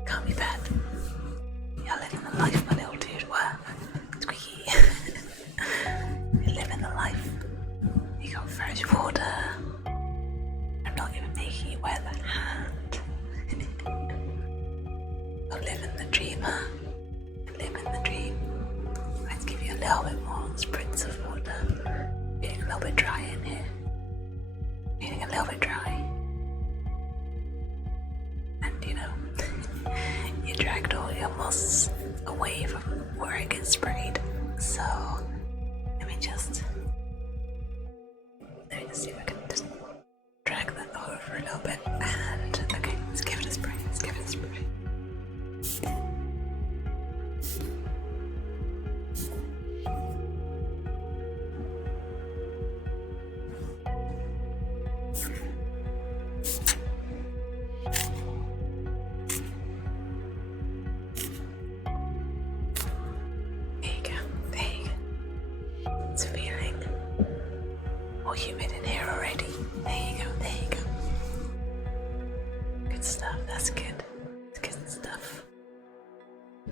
Can't be bad. You're living the life, my little dude. Wow. Squeaky. You're living the life. You got fresh water. I'm not even making you wear the hat. You're living the dream, huh? Living the dream. Let's give you a little bit more spritz of water. Feeling a little bit dry in here. Feeling a little bit dry. And you know, you dragged all your moss away from where it gets sprayed. So let me just see if I can just drag that over a little bit. And okay, let's give it a spray.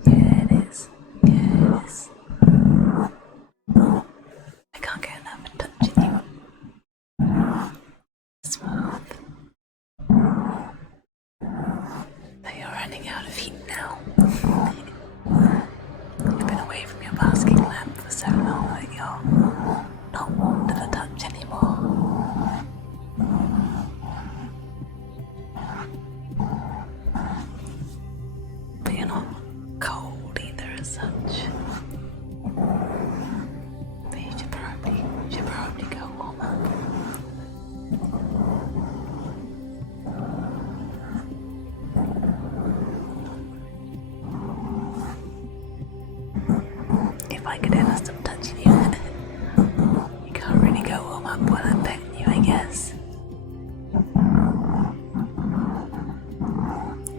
Yeah, it is. Yeah, it is. I can't get enough of touching you. Smooth. But you're running out of heat now. You've been away from your basking lamp for so long that you're not warm to the touch anymore. But you're not cold either as such. But you should probably go warm up. If I could ever stop touching you, you can't really go warm up while I'm petting you, I guess.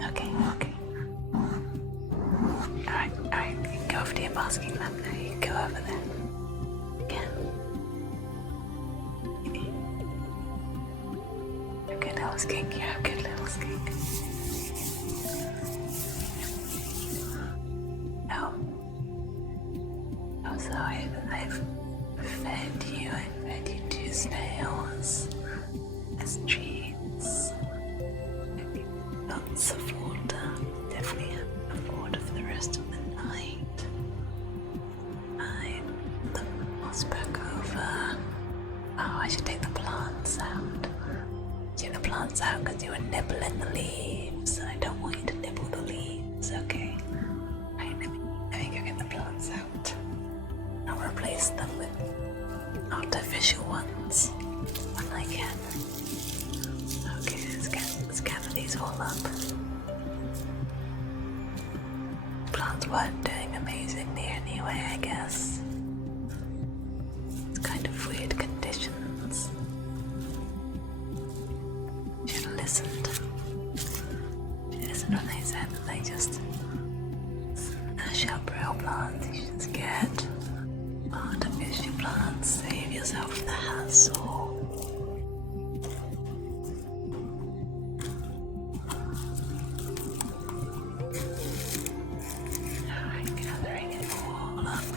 Okay. Alright, go over to your basking lamp now. You go over there. Again. Okay, little skink, you're a good little skink. So I've fed you 2 snails as treats. Lots of water, definitely enough water for the rest of the night. I put the moss back over. Oh, I should take the plants out. Take the plants out because you were nibbling the leaves. I don't want you to nibble the leaves, okay? Right, let me go get the plants out. I'll replace them with artificial ones when I can. Okay, let's gather these all up. Plants weren't doing amazingly anyway, I guess. It's kind of weird conditions. Should have listened. When they said that they just smash up real plants, you should just get artificial plants, save yourself the hassle. Alright, gathering it all up.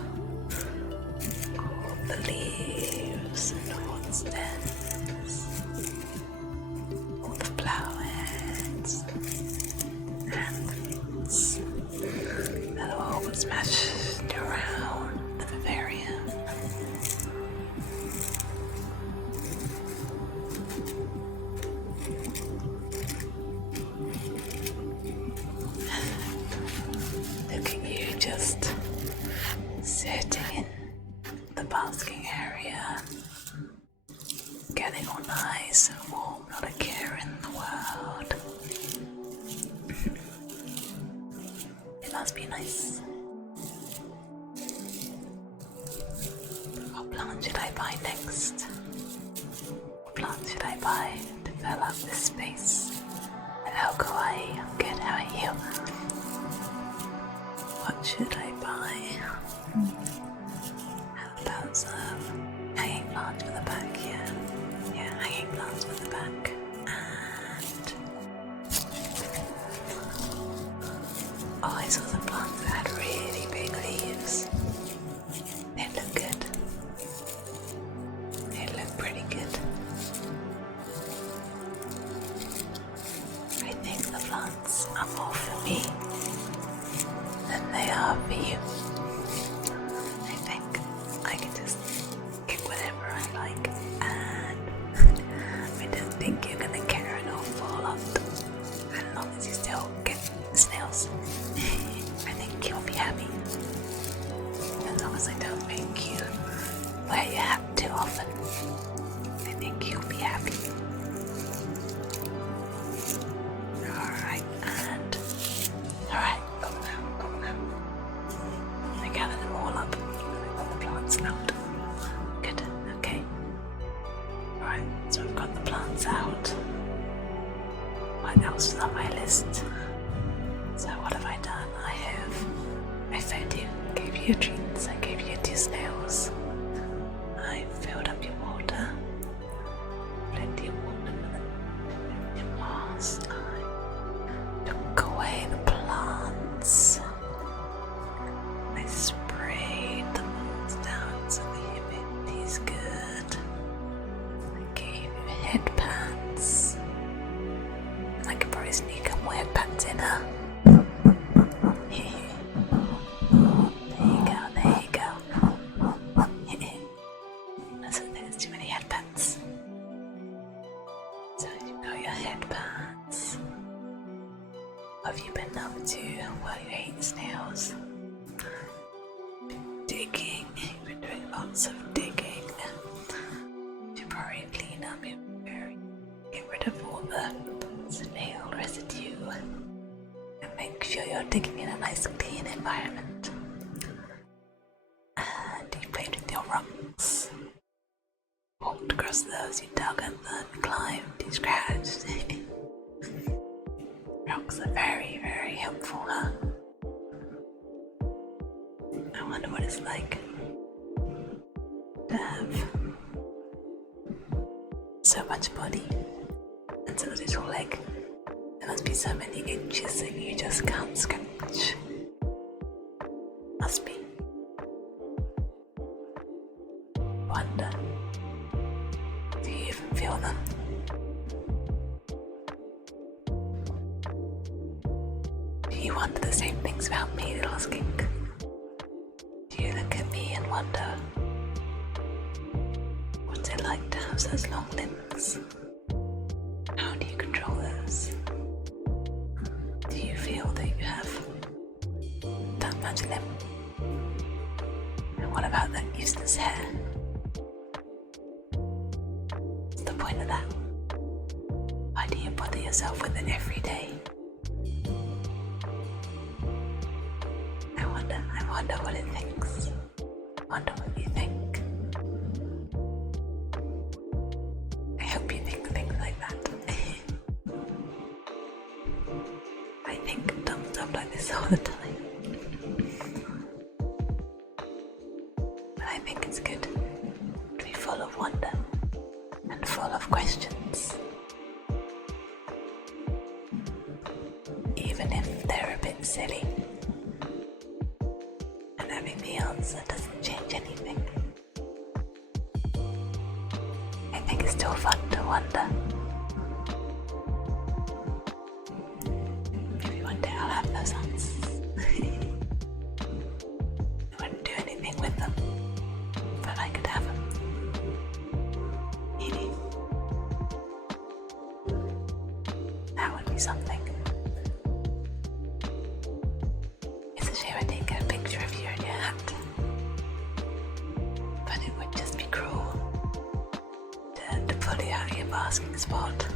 All the leaves and all the stems, all the flowers and the roots that all got smashed around the vivarium. Look at you just sitting in the basking area, getting all nice and warm, not a care in the world. It must be nice. What plant should I buy next? What plant should I buy to fill up this space? Hello, Kawaii. I'm good. How are you? What should I buy? How about some hanging plants for the back? Yeah, hanging plants for the back. And oh, I saw some plants that had really big leaves. They look good. They look pretty good. I think the plants are more for me than they are for you. I think I can just get whatever I like, and I don't think you're gonna care an awful lot. As long as you still get snails, I think you'll be happy. As long as I don't make you wear your hat too often, I think you'll be happy. Alright, go now. I gathered them all up. I got the plants out. Good, okay. Alright, so I've got the plants out. What else is on my list? So what have I done? I fed you, gave you your treats, I gave you 2 snails. I filled up your water. Plenty of water for the moss. I took away the plants. to, well, you hate snails. Digging, you've been doing lots of digging. To probably clean up your area, get rid of all the snail residue, and make sure you're digging in a nice clean environment. And you played with your rocks. Walked across those, you dug at them, climbed, you scratched. Rocks are very, very helpful, huh? I wonder what it's like to have so much body and so little leg. There must be so many itches that you just can't scratch. Must be. Wonder, do you even feel them? Do you wonder the same things about me, little skink? Do you look at me and wonder, what's it like to have those long limbs? How do you control those? Do you feel that you have that much limb? And what about that useless hair? What's the point of that? Why do you bother yourself with it every day? I wonder what it thinks. Wonder what you think. I hope you think things like that. I think dumb stuff like this all the time. But I think it's good to be full of wonder and full of questions. Even if they're a bit silly. And having the answer doesn't change anything. I think it's still fun to wonder. Maybe one day I'll have those answers. I wouldn't do anything with them, but I could have them. That would be something. It's a shame I didn't get a picture of you in your hat. But it would just be cruel to pull you out of your basking spot.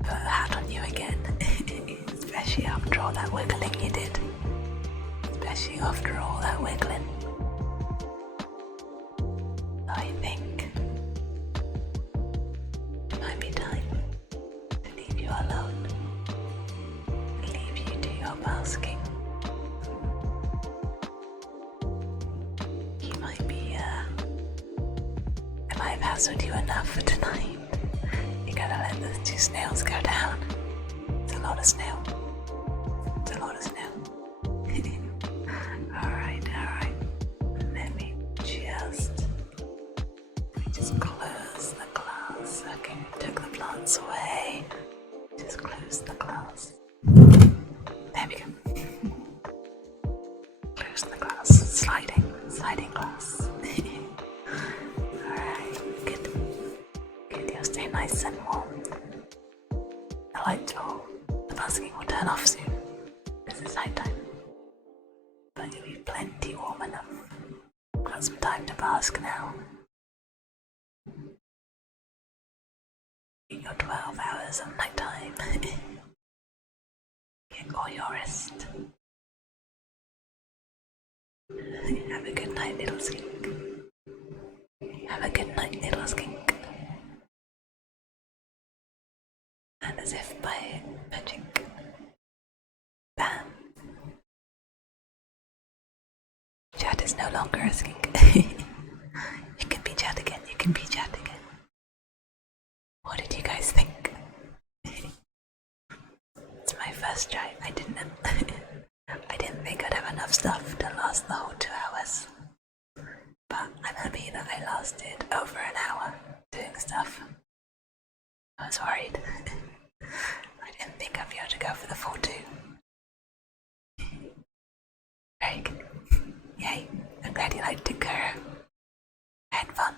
Put a hat on you again. Especially after all that wiggling you did. Especially after all that wiggling. I think it might be time to leave you alone. Leave you to your basking. You might be, I might have hassled you enough for tonight. You gotta let those two snails go down. It's a lot of snail. It's a lot of snail. Alright. Let me just close the glass. Okay, took the plants away. Just close the glass. There we go. Close the glass. Sliding glass. Alright, good. You'll stay nice and warm. The lights the basking will turn off soon. This is night time. But you'll be plenty warm enough. Got some time to bask now. You got 12 hours of night time. Get all your rest. Have a good night, little skink. Have a good night, little skink. And as if by magic, bam. Chad is no longer a skink. You can be Chad again. What did you guys think? It's my first try. I didn't think I'd have enough stuff to last the whole 2 hours. But I'm happy that I lasted over an hour doing stuff. I was worried. I didn't think I'd be able to go for the full 2. Very good. Yay. I'm glad you liked it, Kuro. I had fun.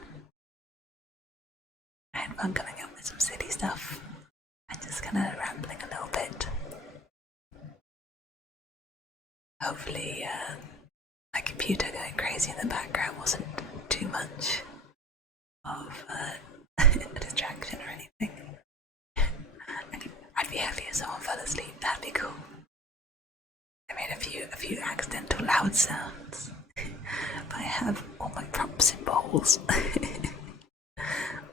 Coming up with some silly stuff. I'm just kind of rambling a little bit. sounds. But I have all my props in bowls.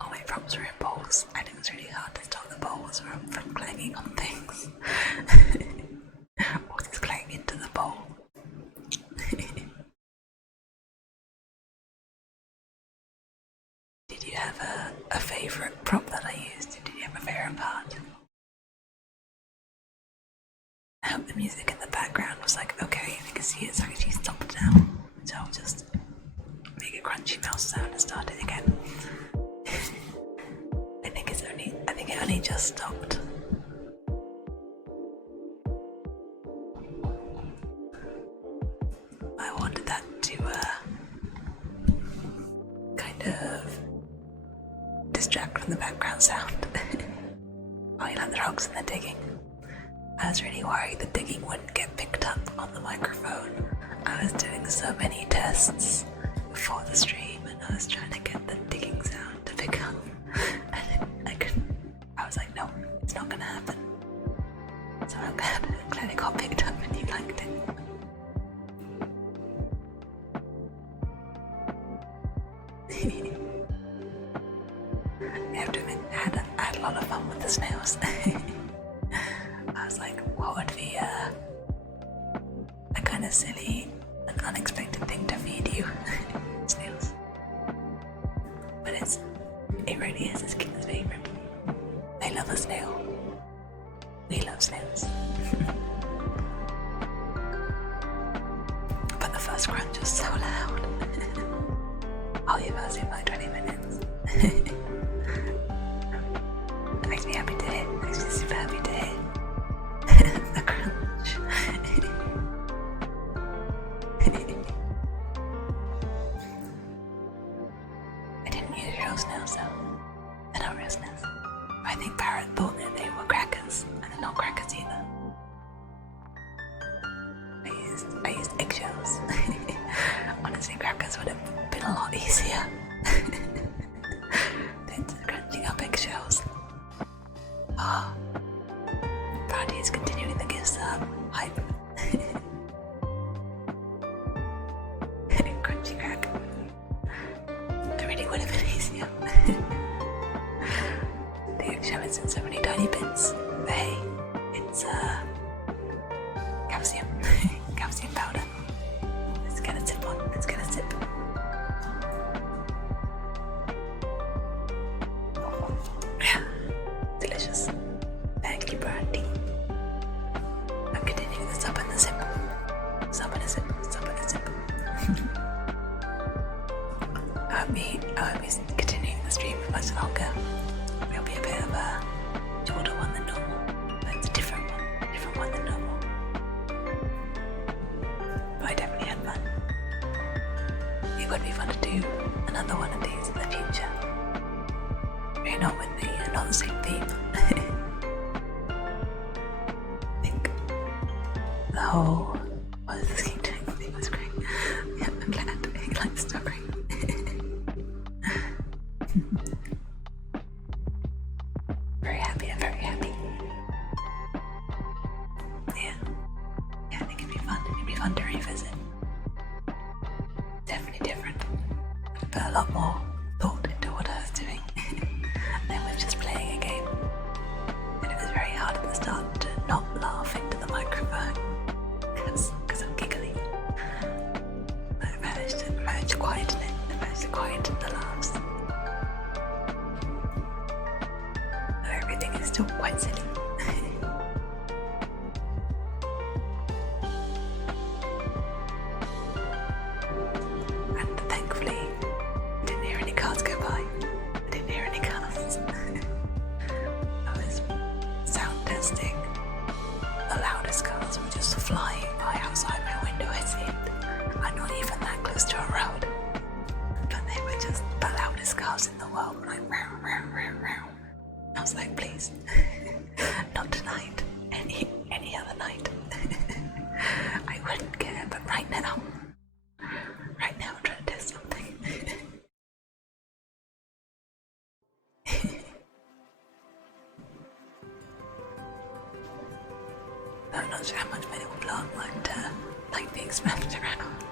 All my props were in bowls, and it was really hard to stop the bowls from clanging on things. Or just clang into the bowl. Did you have a favourite prop that I used? Did you have a favourite part? I hope the music in the background was like, okay, I can see it's actually stopped now. So I'll just make a crunchy mouse sound and start it again. I think it only just stopped. I wanted that to kind of distract from the background sound. Oh, you like the rocks and the digging? I was really worried the digging wouldn't get picked up on the microphone. I was doing so many tests before the stream and I was trying to get the digging sound to pick up and I couldn't. I was like, no, it's not gonna happen. So I'm glad it got picked up and you liked it. I have to admit, I had a lot of fun with the snails. I was like, what would be a kind of silly and unexpected thing to feed you? Snails. But it really is his king's favourite. They love a snail. We love snails. But the first crunch was so loud. I'll leave us in like 20 minutes. It makes me happy to hear. It makes me super happy to hear. The crunch. I didn't use real snails though. They're not real snails. I think Parrot thought that they were crackers, and they're not crackers either. I used eggshells. Honestly, crackers would have been a lot easier than crunching up eggshells. Oh, Brady is continuing the gifts hype. Crunchy crack. It really would have been easier. The eggshell is in so many tiny bits. But hey, it's calcium. Calcium powder. Let's get a sip on. Let's get a sip. Yeah. Delicious. Thank you, Brandy. I'm continuing the sub and the zip. Sub and a zip. Sub and a zip. I won't be continuing the stream for much longer. It'll be a bit of a shorter one than normal. But it's a different one than normal. But I definitely had fun. It would be fun to do another one of these in the future. Maybe not with not the same theme. I think the whole what is this game doing? I think it was great. Yeah, I'm glad he likes story. Very happy, I'm very happy. Yeah, I think it'd be fun. It'd be fun to revisit. Definitely different. Put a lot more thought into what I was doing than with just playing a game. And it was very hard at the start to not laugh into the microphone because I'm giggly. But I managed to quieten it. I managed to quieten the laughs. But everything is still quite silly. And thankfully, I didn't hear any cars go by. I didn't hear any cars. I was sound testing. The loudest cars were just flying by outside my window, it seemed. I'm not even that close to a road. But they were just the loudest cars in the world, like row, row, row, row. I was like, please, not tonight, any other night. I wouldn't care, but right now I'm trying to test something. I'm not sure how much my little plant like being smashed around.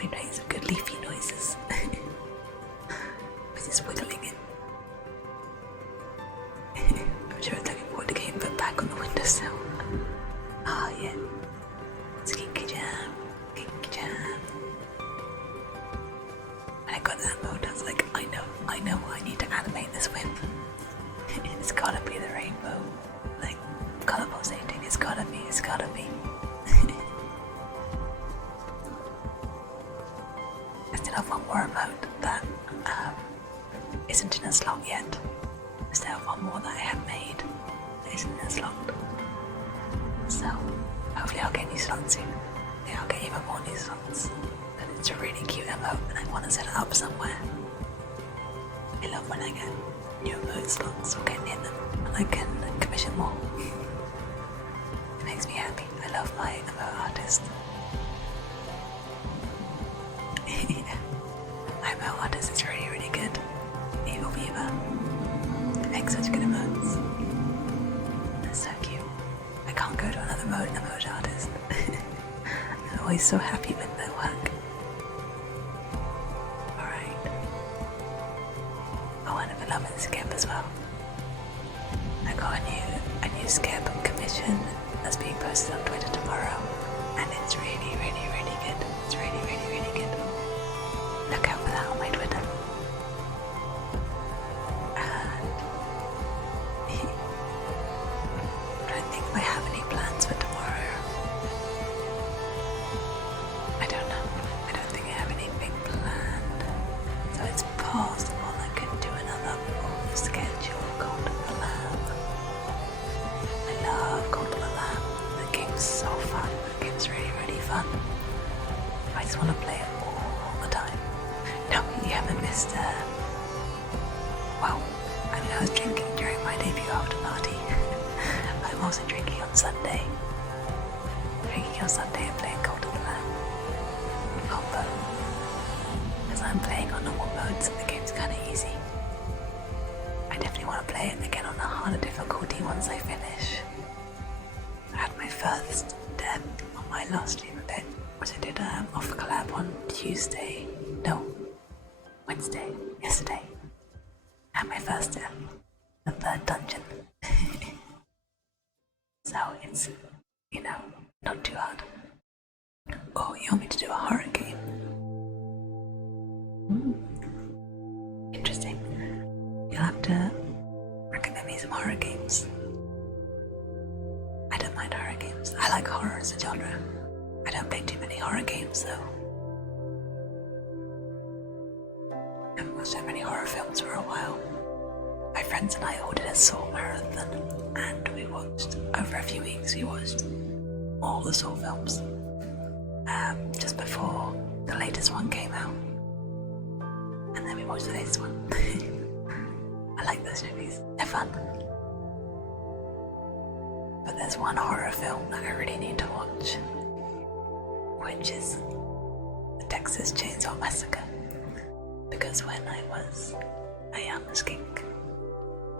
Let me make some good leafy noises. We're just wiggling it. I'm sure it's looking forward to getting put back on the windowsill. Ah, yeah. Skinky jam. Skinky jam. When I got that mode, I was like, I know what I need to animate this with. It's gotta be the rainbow. Like, color pulsating. It's gotta be. I still have one more emote that isn't in a slot yet. I still have one more that I have made that isn't in a slot. So, hopefully I'll get new slots soon. Yeah, I'll get even more new slots. But it's a really cute emote and I want to set it up somewhere. I love when I get new emote slots or get near them and I can commission more. It makes me happy. I love my emote artist. My emote artist is really, really good. Evil Beaver. It makes such good emotes. That's so cute. I can't go to another mode emote artist. I'm always so happy with their work. Alright. Oh, and I'm loving Skip as well. I got a new Skip commission that's being posted on Twitter tomorrow. And it's really, really, really good. It's really, really, really good. Look out for that on my Twitter. And I don't think I have any plans for tomorrow. I don't know. I don't think I have anything planned. So it's possible I could do another full schedule of Cult of the Lamb. I love Cult of the Lamb. The game's so fun. The game's really, really fun. I just want to play it all the time. No, you haven't missed well, I mean I was drinking during my debut after party. I'm also drinking on Sunday. Drinking on Sunday and playing Cult of the Lamb. Combo. Because I'm playing on normal mode so the game's kinda easy. I definitely want to play it again on a harder difficulty once I finish. I had my first death on my last stream of it, which I did off collab on Tuesday. No, Wednesday, yesterday. I had my first death, the third dungeon. So it's, you know, not too hard. Oh, you want me to do a horror game? Interesting. You'll have to recommend me some horror games. I don't mind horror games. I like horror as a genre. I don't play too many horror games though. I haven't watched so many horror films for a while. My friends and I ordered a Saw marathon and we watched, over a few weeks, we watched all the Saw films. Just before the latest one came out. And then we watched the latest one. I like those movies, they're fun. But there's one horror film that I really need to watch, which is the Texas Chainsaw Massacre. Because when I was a young skink,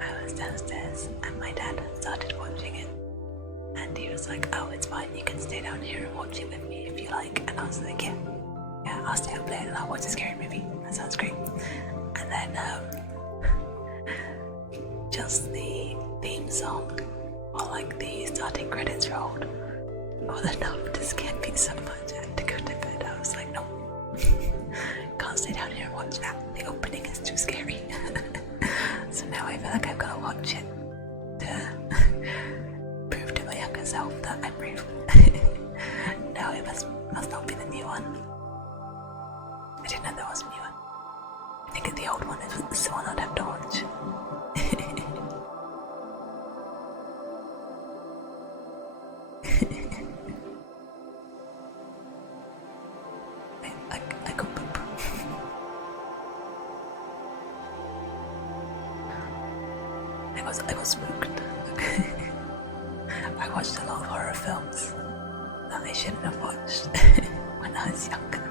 I was downstairs and my dad started watching it. And he was like, oh, it's fine, you can stay down here and watch it with me if you like. And I was like, yeah, I'll stay up late and I'll watch a scary movie. That sounds great. And then just the theme song, or like the starting credits rolled, was enough to scare me so much I had to go to bed. I was like, no, can't stay down here and watch that. The opening is too scary. So now I feel like I've got to watch it to prove to my younger self that I'm brave. No, it must not be the new one. I didn't know there was a new one. I think the old one is the one I'd have to watch. I got poop. I got spooked. I watched a lot of horror films that I shouldn't have watched when I was younger.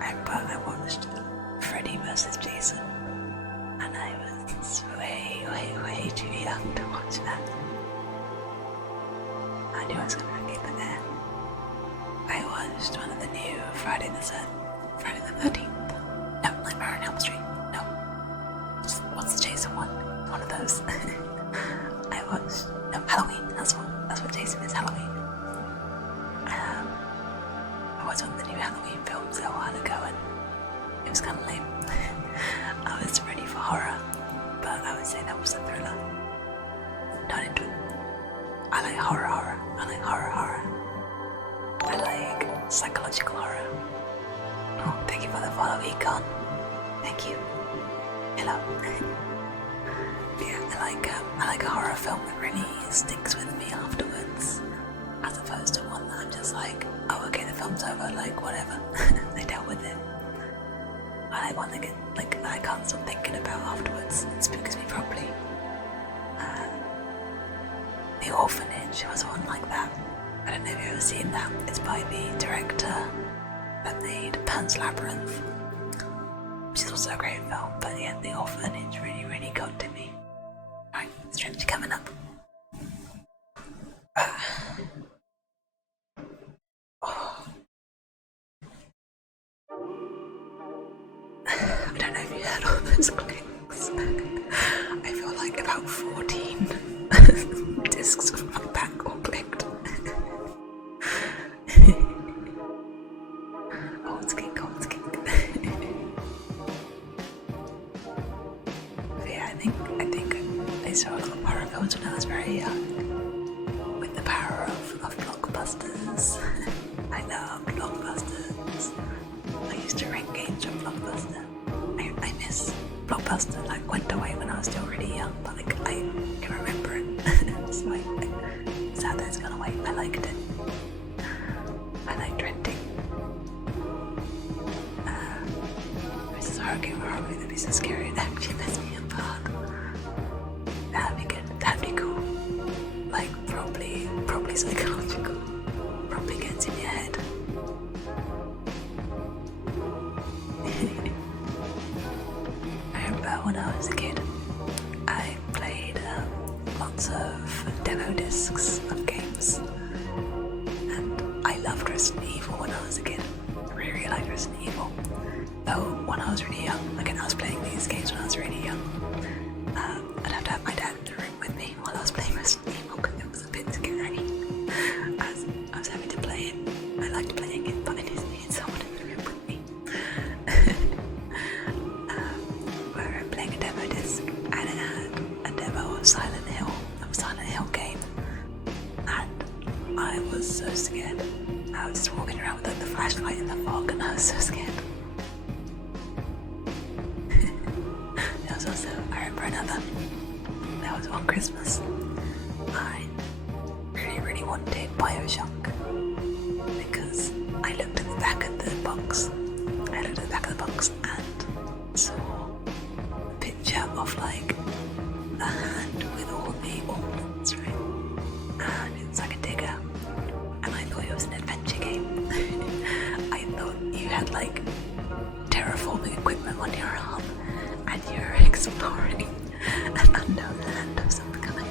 I watched Freddy vs. Jason and I was way too young to watch that. I knew I was going to repeat the there. I watched one of the new Friday the 13th. No, Nightmare on Elm Street. No. What's the Jason one? One of those. I watched Halloween. That's what Jason is. Halloween. I watched one of the new Halloween films a while ago, and it was kind of lame. I was ready for horror, but I would say that was a thriller. Not into it. I like horror. I like horror. I like psychological horror. Oh, thank you for the follow, Econ. Thank you. Hello. Yeah, I like a horror film that really sticks with me afterwards, as opposed to one that I'm just like, oh, okay, the film's over, like whatever. I dealt with it. I like one that I can't stop thinking about afterwards. It spooks me properly. The Orphanage was one like that. I don't know if you've ever seen that. It's by the director that made Pan's Labyrinth, which is also a great film. But yeah, The Orphanage really, really got to me. Right, stretch coming up. I don't know if you heard all those clicks. I feel like about 14 discs of my pack all clicked. Old skink. Yeah, I think I saw a lot of horror films when I was very young. With the power of blockbusters. I love blockbusters. I used to rent games from Blockbuster. I miss Blockbuster, like went away when I was still really young, but like I can remember it. So I'm sad that it's gone away. I liked it. I liked renting. This is a horror game where I'm gonna be so scary and actually mess me apart. That'd be good. That'd be cool. Like probably psychological. Probably gets in your head. I remember when I was a kid, I played lots of demo discs of games, and I loved Resident Evil when I was a kid. I really liked Resident Evil. Though when I was really young, again I was playing these games when I was really young, I'd have to have my dad in the room with me while I was playing Resident Evil because it was a bit scary. As I was having to play it, I liked playing it, but I just needed someone in the room with me. We're playing a demo disc, and it had a demo of Silent Hill, game, and I was so scared. I was just walking around with like the flashlight in the fog, and I was so scared. There was also, I remember another. There was one Christmas. I really wanted BioShock because I looked at the back of the box. And saw a picture of like the hand with all the ornaments, right? And it was like a digger. And I thought it was an adventure game. I thought you had like terraforming equipment on your arm and you're exploring an unknown land of some kind.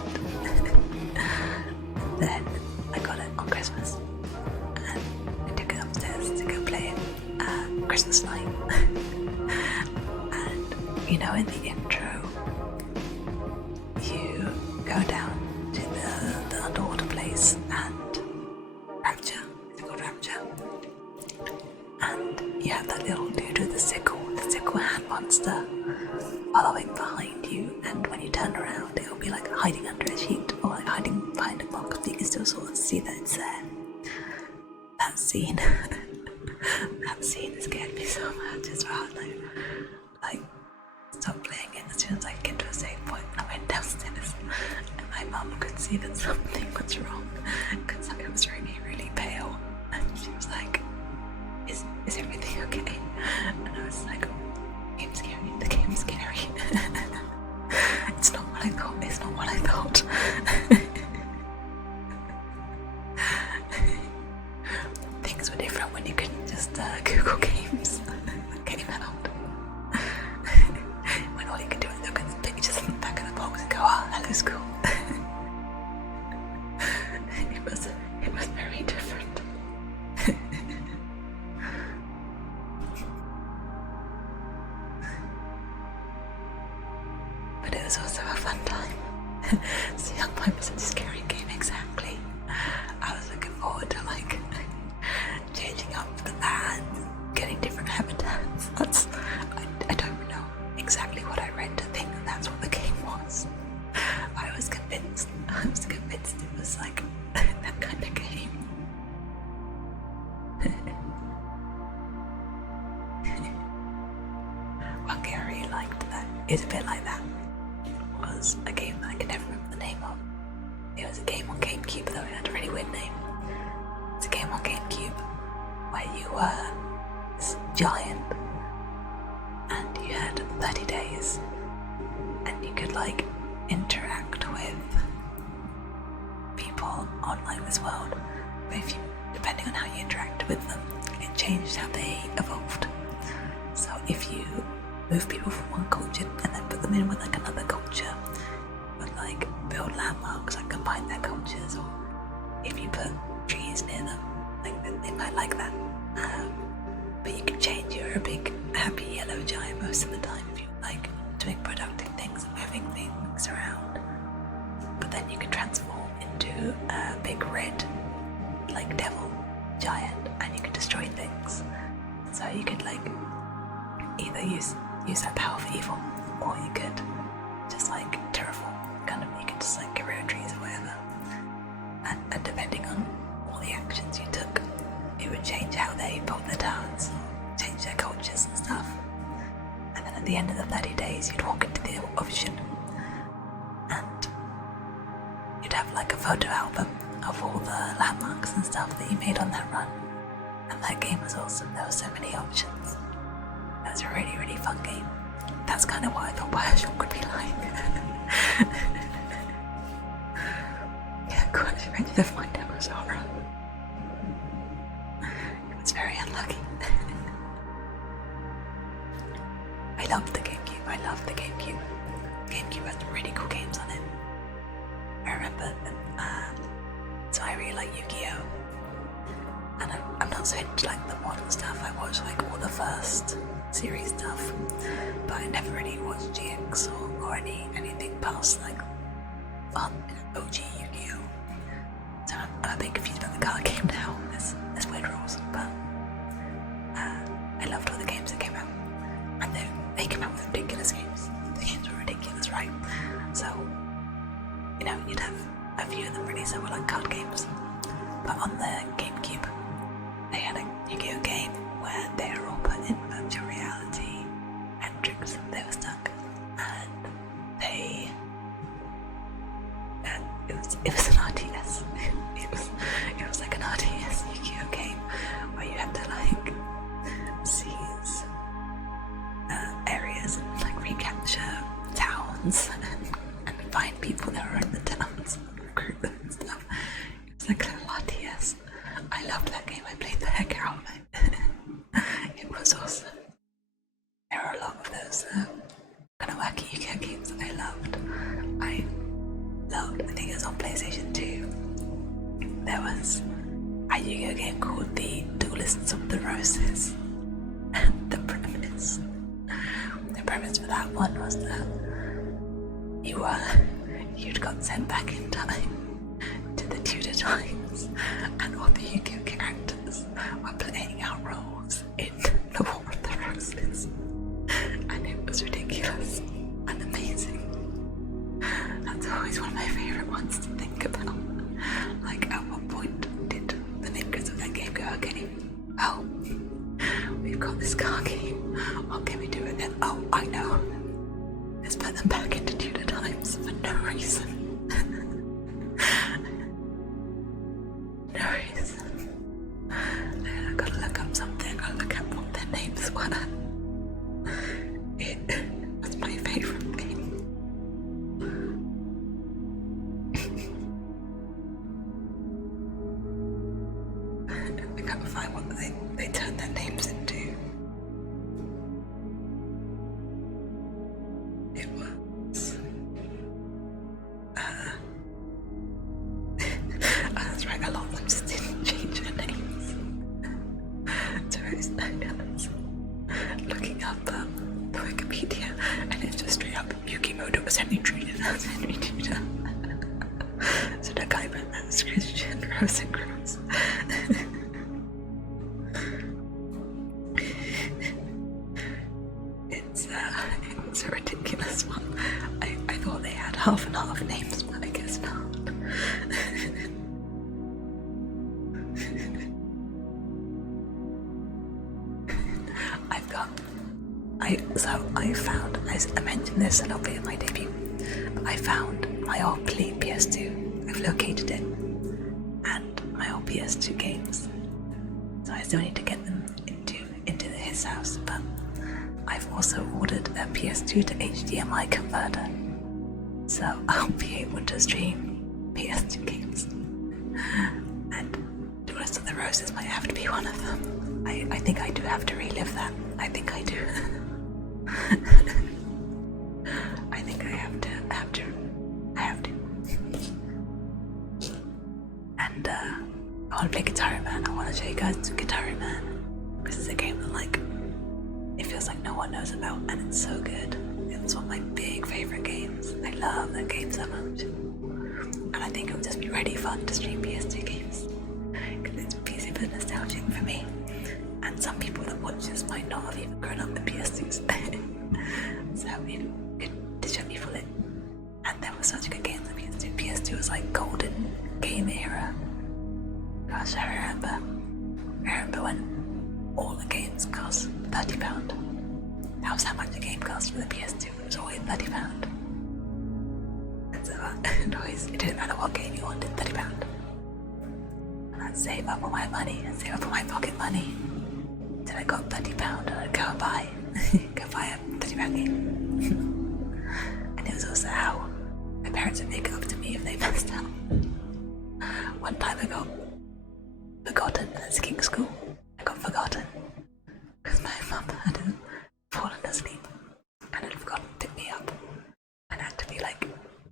Then I got it on Christmas and I took it upstairs to go play it Christmas night. And you know, in the intro you go down to the underwater place and Rapture, it's called Rapture, and you have that little dude with the sickle hand monster following behind you, and when you turn around it'll be like hiding under a sheet or like hiding behind a box, but you can still sort of see that it's there. That scene scared me so much as well. Like stopped playing it as soon as I get to a safe point. I went downstairs and my mum could see that something was wrong because I was really pale, and she was like, is everything okay? And I was like, the game's scary. It's not what I thought. Things were different when you couldn't just Google games that came out. When all you could do is look at the pictures in the back of the box and go, oh, that looks cool. It was very different. was also a fun time. So Young Mine was a scary game, exactly. I was looking forward to like changing up the land, getting different habitats. I don't know exactly what I read to think that's what the game was. I was convinced it was like that kind of game. One game I really liked that is a bit like that was a game that I can never remember the name of. It was a game on GameCube though, it had a really weird name. It's a game on GameCube where you were this giant and you had 30 days and you could like interact with people on like this world, but if you, depending on how you interacted with them, it changed how they evolved. So if you move people from one culture and then put them in with like another culture, but like build landmarks and combine their cultures, or if you put trees near them, like they might like that. But you can change. You're a big happy yellow giant most of the time if you like doing productive things and moving things around. But then you can transform into a big red, like devil giant, and you can destroy things. So you could like either use that power for evil, or you could just like terraform. Kind of, you could just like get rid of trees or whatever. And depending on all the actions you took, it would change how they built their towns, change their cultures and stuff. And then at the end of the 30 days, you'd walk into the ocean and you'd have like a photo album of all the landmarks and stuff that you made on that run. And that game was awesome. There were so many options. It was a really, really fun game. That's kind of what I thought Bioshock would be like. Yeah, quite ready to find out was horror. It was very unlucky. I loved the GameCube. GameCube had some really cool games on it. I remember, so I really like Yu-Gi-Oh! And I'm not so into like the modern stuff. I watched like all the first series stuff, but I never really watched GX or anything past like OG Yu-Gi-Oh! So I'm a bit confused about the card game now. There's weird rules, but I loved all the games that came out, and they came out with ridiculous games. The games were ridiculous, right? So you know, you'd have a few of them released that were like card games, but on the GameCube they had a Yu-Gi-Oh! Game where they were all put in virtual reality Hendrix. They were stuck, and they it was an RTS. it was like an RTS Yu-Gi-Oh! Game where you had to like seize areas and like recapture towns and find people that were in the towns and recruit them and stuff. It was like a little RTS. I loved that game. I played the heck out of it. It was awesome. There were a lot of those kind of wacky Yu-Gi-Oh! Games that I loved. I think it was on PlayStation 2. There was a Yu-Gi-Oh! Game called The Duelists of the Roses. And the premise for that one was that you'd got sent back in time to the Tudor times, and all the Yu-Gi-Oh! Characters were playing out roles in the War of the Roses, and it was ridiculous and amazing. That's always one of my favourite ones to think about. Like, at what point did the makers of that game go, okay, well, we've got this card game, what can we do with it? Oh, I know. Let's put them back into Tudor times for no reason. No reason. I gotta look up something, I gotta look up what their names were. It was my favourite thing. I can't find what they turned their names into. It was that's right, a lot of them just didn't change their names. So I was looking up the Wikipedia, and it's just straight up Yukimoto was Henry Tudor. That's Henry Tudor. So the guy meant that's Christian Rosencrantz. It's a ridiculous one. I thought they had half and half names, but I guess not. I mentioned this a little bit in my debut, but I found my old PS2. I've located it, and my old PS2 games. So I still need to get them into his house, but I've also ordered a PS2 to HDMI converter, so I'll be able to stream PS2 games. And the rest of the roses might have to be one of them. I think I do have to relive that. I think I do. I think I have to. And I want to play Guitar Man. I want to show you guys Guitar Man, because it's a game that it feels like no one knows about, and it's so good. It's one of my big favourite games. I love that game so much, and I think it would just be really fun to stream PS2 games, because it's super nostalgic for me. And some people that watch this might not have even grown up with PS2s. So good to show people it. And there were such good games on PS2. PS2 was like golden game era. Gosh, I remember when all the games cost £30. That was how much a game cost for the PS2. It was always £30. And so it didn't matter what game you wanted, £30. And I'd save up all my money and save up all my pocket money. Then I got £30 and I'd go buy a £30 game. And it was also how my parents would make it up to me if they messed up. One time I got forgotten at skink school. I got forgotten because my mum had fallen asleep and had forgotten to pick me up, and I had to be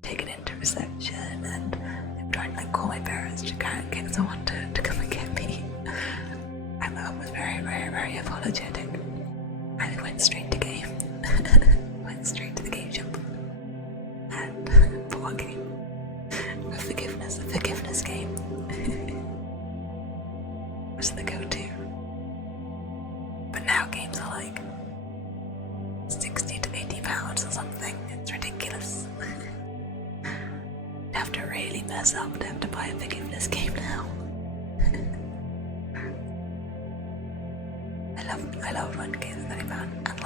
taken into reception, and they were trying to call my parents to get someone to come and get me. And my mum was very, very, very apologetic, and it went straight to game. Went straight to the game shop and bought a game. A forgiveness game. Was the go-to. But now games are £60 to £80 or something. It's ridiculous. You'd have to really mess up to have to buy a forgiveness game now. I loved when games were £30, and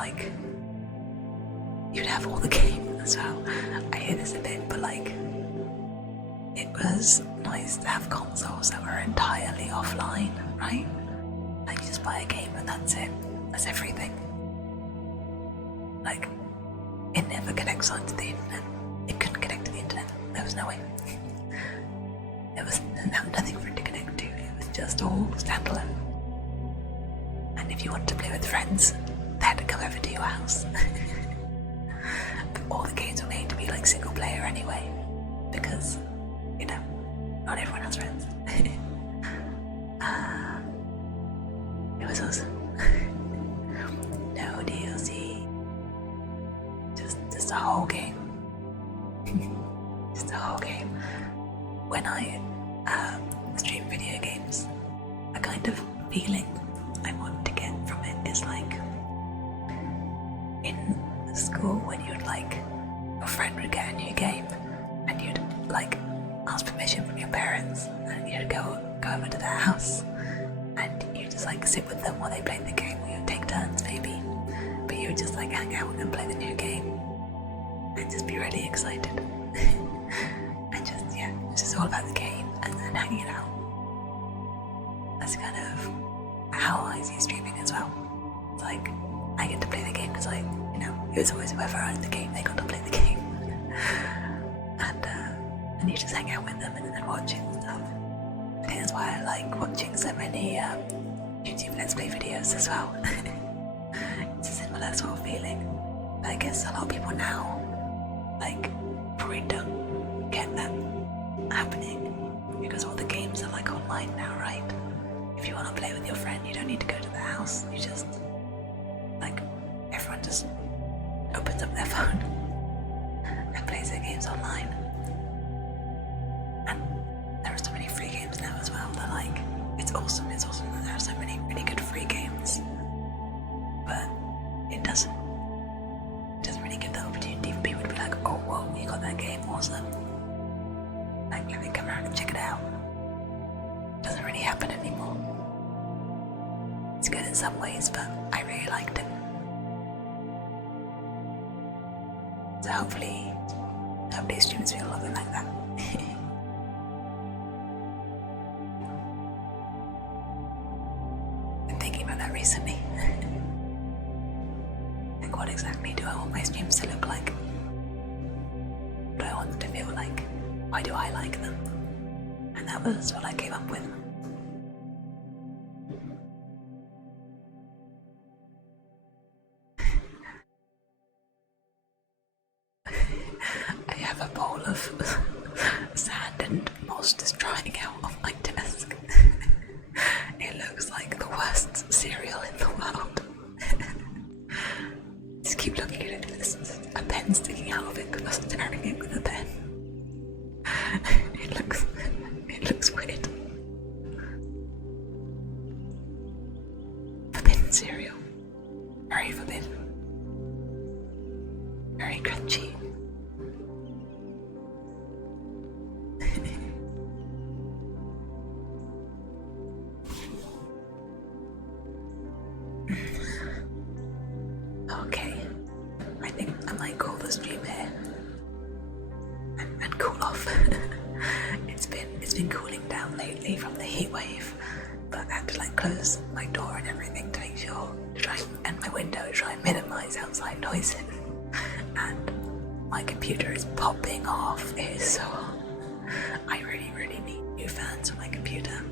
you'd have all the games as well. I hear this a bit, but it was nice to have consoles that were entirely offline, right? You just buy a game and that's it. That's everything. It never connects onto the internet. It couldn't connect to the internet. There was no way. There was nothing for it to connect to. It was just all standalone. And if you wanted to play with friends, they had to come over to your house. But all the games were made to be single player anyway, because not everyone has friends. It was awesome. No DLC. Just a whole game. Just a whole game. When I stream video games, a kind of feeling I want to get from it is in school when your friend would get a new game and you'd ask permission from your parents, and you'd go over to their house and you just sit with them while they play the game, or you'd take turns maybe, but you would just hang out and play the new game and just be really excited. And it's just all about the game and hanging out. That's kind of how I see streaming as well. It's I get to play the game because it was always whoever owned the game, they got to play the game. And you just hang out with them and watch it and stuff. I think that's why I like watching so many YouTube Let's Play videos as well. It's a similar sort of feeling. But I guess a lot of people now probably don't get that happening, because all the games are online now, right? If you want to play with your friend, you don't need to go to their house. You just everyone just opens up their phone games online. And there are so many free games now as well that like, it's awesome that there are so many really good free games. But it doesn't really give the opportunity for people to be like, oh whoa, you got that game, awesome. Like, let me come around and check it out. It doesn't really happen anymore. It's good in some ways, but I really liked it. So hopefully streamers feel a little bit like that. Been thinking about that recently. Like, what exactly do I want my streams to look like? What do I want them to feel like? Why do I like them? And that was what I came up with. I have a bowl of sand and moss just drying out of my desk. It looks like the worst cereal in the world. Just keep looking at it. There's a pen sticking out of it because I was staring it with a pen. It looks weird. Forbidden cereal. Very forbidden. Very crunchy. Okay, I think I might call the stream here and cool off. It's been cooling down lately from the heat wave, but I had to like close my door and everything to make sure and my window to try and minimize outside noises. And my computer is popping off. It is so hot. I really need new fans for my computer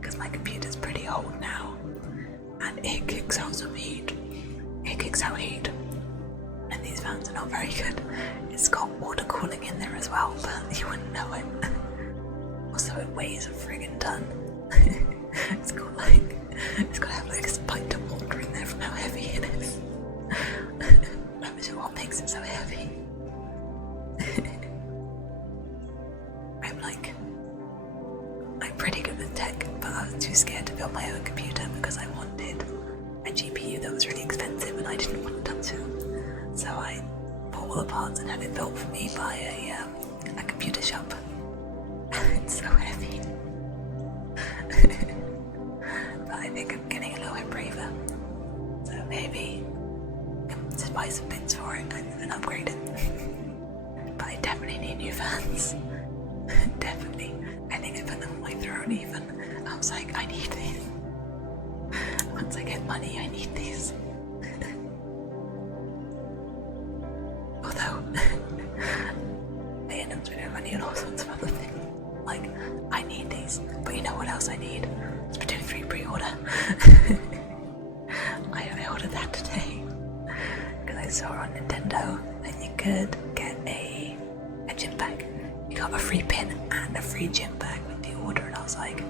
because my computer's pretty old now and it kicks out some heat. It kicks out heat, and these fans are not very good. It's got water cooling in there as well, but you wouldn't know it. Also, it weighs a friggin' ton. It's got to have like a pint of water in there from how heavy it is. I'm not sure what makes it so heavy. I'm pretty good with tech, but I was too scared to build my own computer because I wanted a GPU that was really expensive and I didn't want to touch it. So I bought all the parts and had it built for me by a computer shop. It's so heavy. But I think I'm getting a little bit braver. So maybe I can just buy some bits for it and upgrade it. But I definitely need new fans. Definitely. I think I put them on my throne even. I was like, I need these. Once I get money, I need these. Although, I end up spending money on all sorts of other things. Like, I need these, but you know what else I need? Splatoon 3 pre-order. I ordered that today because I saw on Nintendo that you could get a gym bag. You got a free pin and a free gym bag with the order, and I was like,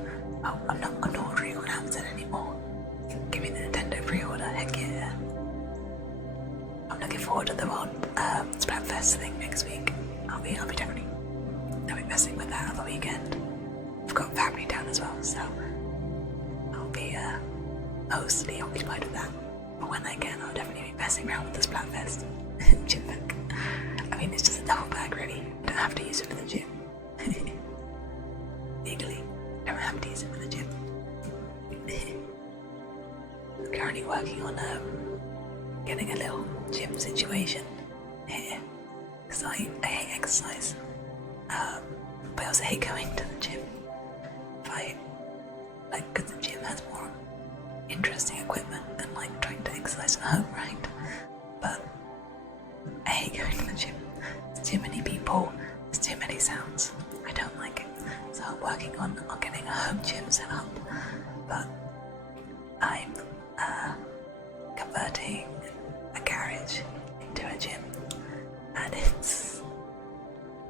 oh, I'm not ordering on Amazon anymore. Give me the Nintendo pre-order, heck yeah. I'm looking forward to the Splatfest thing next week. I'll be messing with that on the weekend. I've got family down as well, so I'll be mostly occupied with that. But when I can, I'll definitely be messing around with the Splatfest gym bag. I mean, it's just a double bag, really. I don't have to use it for the gym. Legally, I don't have to use it for the gym. I'm currently working on getting a little gym situation here because I hate exercise, but I also hate going to the gym. Because the gym has more interesting equipment than like trying to exercise at home, right? But I hate going to the gym. There's too many people, there's too many sounds. I don't like it. So I'm working on getting a home gym set up, but I'm converting a garage into a gym, and it's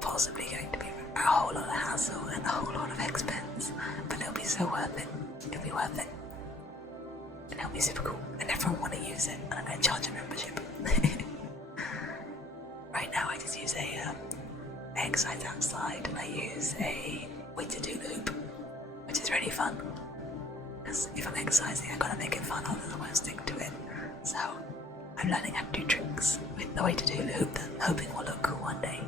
possibly going to be a whole lot of hassle and a whole lot of expense, but it'll be so worth it. It'll be worth it, and it'll be super cool, and everyone will want to use it, and I'm going to charge a membership. Right now I just use a I exercise outside and I use a weighted hula hoop, which is really fun. Because if I'm exercising, I gotta make it fun, otherwise I won't stick to it. So I'm learning how to do tricks with the weighted hula hoop that I'm hoping will look cool one day.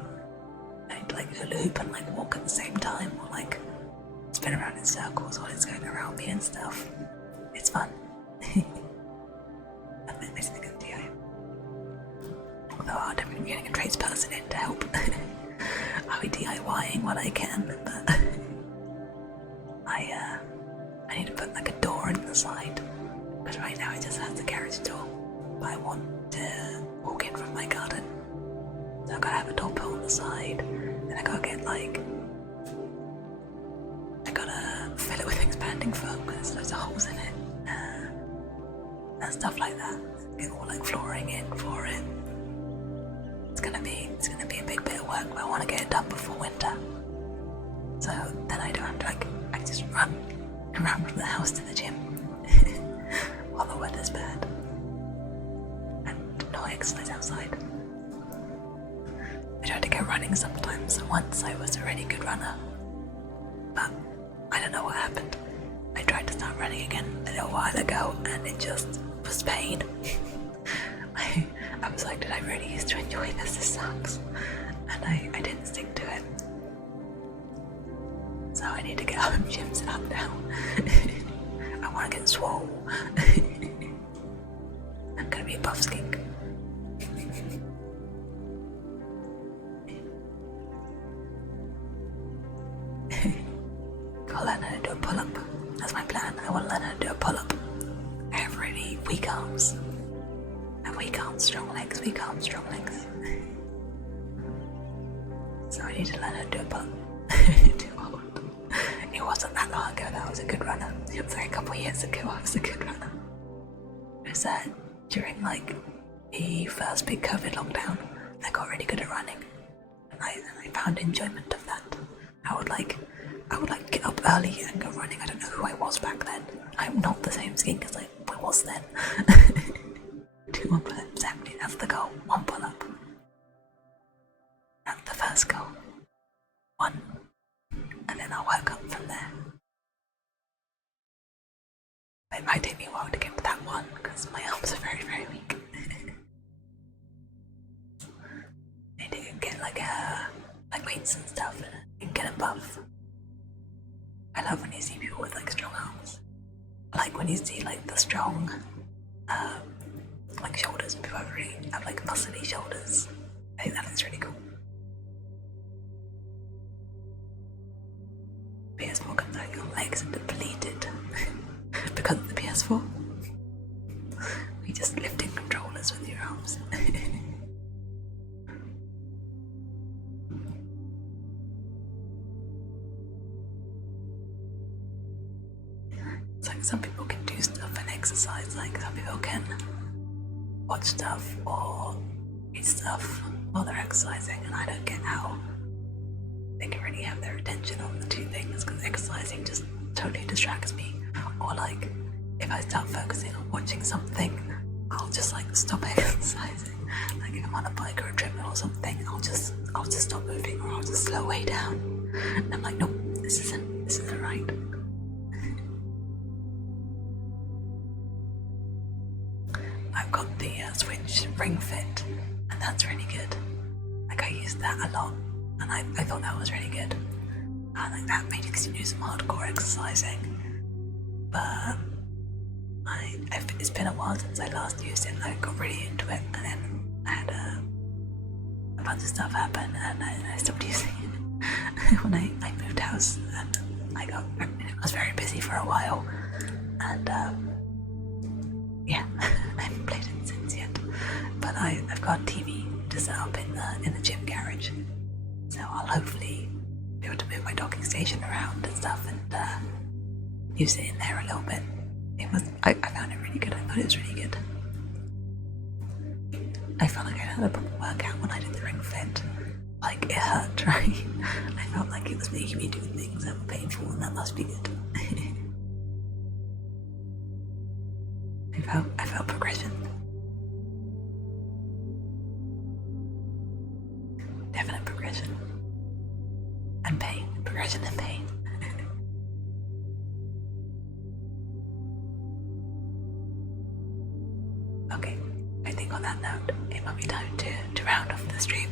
I'd like hula hoop and like walk at the same time, or like spin around in circles while it's going around me and stuff. It's fun. And then I think of DIY. Although I'll definitely be getting a tradesperson in to help. I'll be DIYing what I can, but I need to put like a door in the side, because right now it just has the garage door, but I want to walk in from my garden, so I gotta have a door put on the side, and I gotta get like, I gotta fill it with expanding foam because there's loads of holes in it, and stuff like that. Get all like flooring in for it. It's gonna be a big bit of work, but I want to get it done before winter, so then I don't have to I just run around from the house to the gym while the weather's bad and no exercise outside. I try to get running sometimes, and once I was a really good runner, but I don't know what happened. I tried to start running again a little while ago and it just was pain. I was like, did I really used to enjoy this? This sucks. And I didn't stick to it. So I need to get home gyms and up now. I want to get swole. I'm gonna be a buff skink. Gotta learn how to do a pull-up. That's my plan. I want to learn how to do a pull-up. I have really weak arms. And weak arms, strong legs, weak arms, strong legs. So I need to learn how to do a pull-up. Too old. It wasn't that long ago that I was a good runner. It was like a couple years ago I was a good runner. It was during like the first big COVID lockdown, I got really good at running. And I found enjoyment of that. I would like get up early and go running. I don't know who I was back then. I'm not the same skink as I was then. 2 1 pull-ups, 70, that's the goal. 1 pull-up. That's the first goal. 1. And then I'll work up from there. It might take me a while to get to that 1 because my arms are very, very weak. I need to get like weights and stuff and get them buff. I love when you see people with like strong arms. I like when you see like the strong like shoulders. People have like muscly shoulders. I think that looks really cool. PS4 comes out, your legs are depleted because of the PS4. We just lifting controllers with your arms. It's like some people can do stuff and exercise, like some people can watch stuff or read stuff while they're exercising, and I don't get how they can really have their attention on the 2 things, because exercising just totally distracts me. Or like, if I start focusing on watching something, I'll just like stop exercising. Like if I'm on a bike or a treadmill or something, I'll just stop moving, or I'll just slow way down. And I'm like, nope, this isn't right. I've got the Switch Ring Fit, and that's really good. Like I use that a lot, and I thought that was really good. Like that made you do some hardcore exercising. But it's been a while since I last used it. I got really into it, and then I had a bunch of stuff happen, and I stopped using it. When I moved house, and I was very busy for a while, and yeah, I haven't played it since yet. But I've got a TV to set up in the gym garage, so I'll hopefully be able to move my docking station around and stuff, and use it in there a little bit. I found it really good. I thought it was really good. I felt like I had a proper workout when I did the Ring Fit. Like it hurt, right? I felt like it was making me do things that were painful, and that must be good. I felt progression. Definite progression. and pain, progression and pain. Okay, I think on that note, it might be time to round off the stream.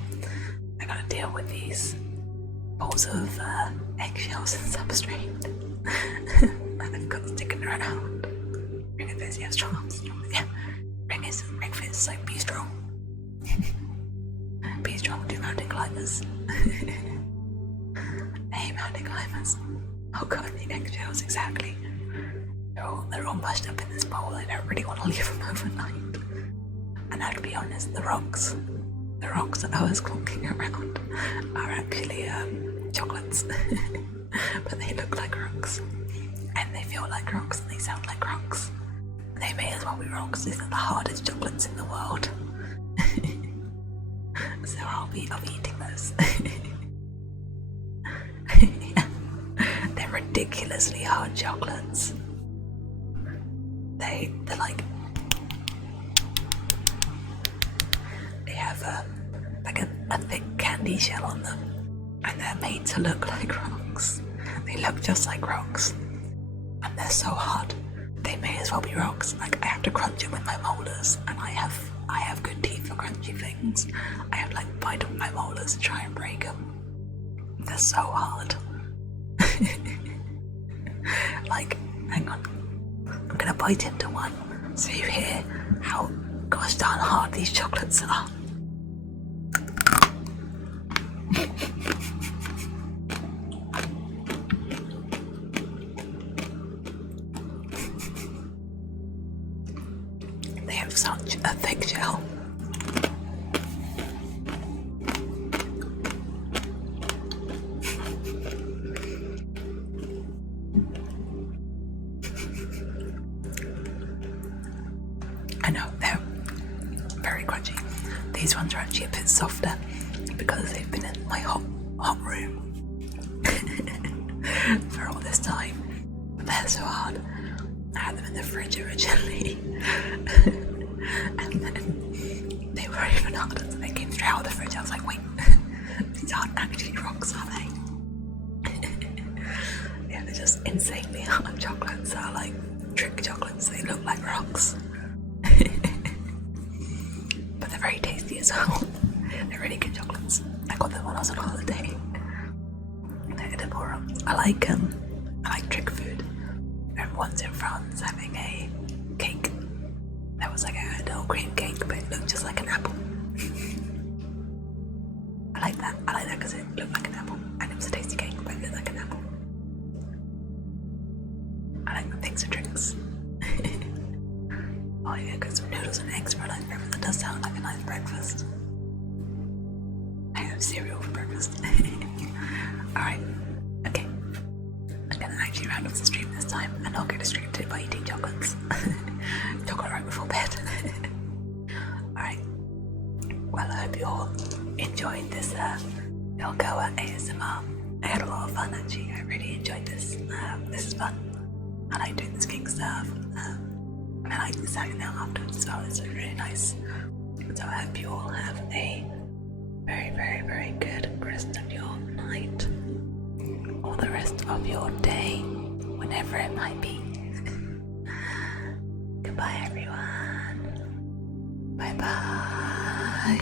I gotta deal with these bowls of eggshells and substrate. And I've got sticking around. Ring of fist, yeah, strong. Yeah. Ring fist, like be strong. Be strong, do mountain climbers. Hey, mountain climbers. Oh god, the eggshells, exactly. They're all mushed up in this bowl. I don't really want to leave them overnight. And now, to be honest, the rocks that I was clonking around are actually chocolates. But they look like rocks. And they feel like rocks and they sound like rocks. They may as well be rocks. These are the hardest chocolates in the world. So I'll be eating those. Yeah. They're ridiculously hard chocolates. They're like, they have a thick candy shell on them, and they're made to look like rocks. They look just like rocks, and they're so hard. They may as well be rocks. Like, I have to crunch them with my molars, and I have good teeth for crunchy things. I have like bite up my molars to try and break them. They're so hard. Like, hang on. I'm gonna bite into one so you hear how gosh darn hard these chocolates are. They have such a thick shell. I know, they're very crunchy. These ones are actually a bit softer because they've been in my hot room for all this time. But they're so hard. I had them in the fridge originally. And then they were even harder, so they came straight out of the fridge. I was like, wait, these aren't actually rocks, are they? Yeah, they're just insanely hard chocolates. They're like trick chocolates. They look like rocks. But they're very tasty as well. They're really good chocolates. I got them when I was on holiday. They're edible. I like trick food. And once in France having a cake that was like a little cream cake, but it looked just like an apple. I like that because it looked like an apple, and it was a tasty cake, but it looked like an apple. I like when things are tricks. Oh yeah, got some noodles and eggs for like breakfast. That does sound like a nice breakfast. I have cereal for breakfast. Alright, okay. I'm gonna actually round off the stream this time, and I'll go distracted by eating chocolates. Chocolate right before bed. Alright. Well, I hope you all enjoyed this little go at ASMR. I had a lot of fun actually. I really enjoyed this. This is fun. I like doing the skink stuff. And I like the sound now afterwards as well. It's really nice. So I hope you all have a very, very, very good rest of your night, or the rest of your day, whenever it might be. Goodbye, everyone. Bye bye.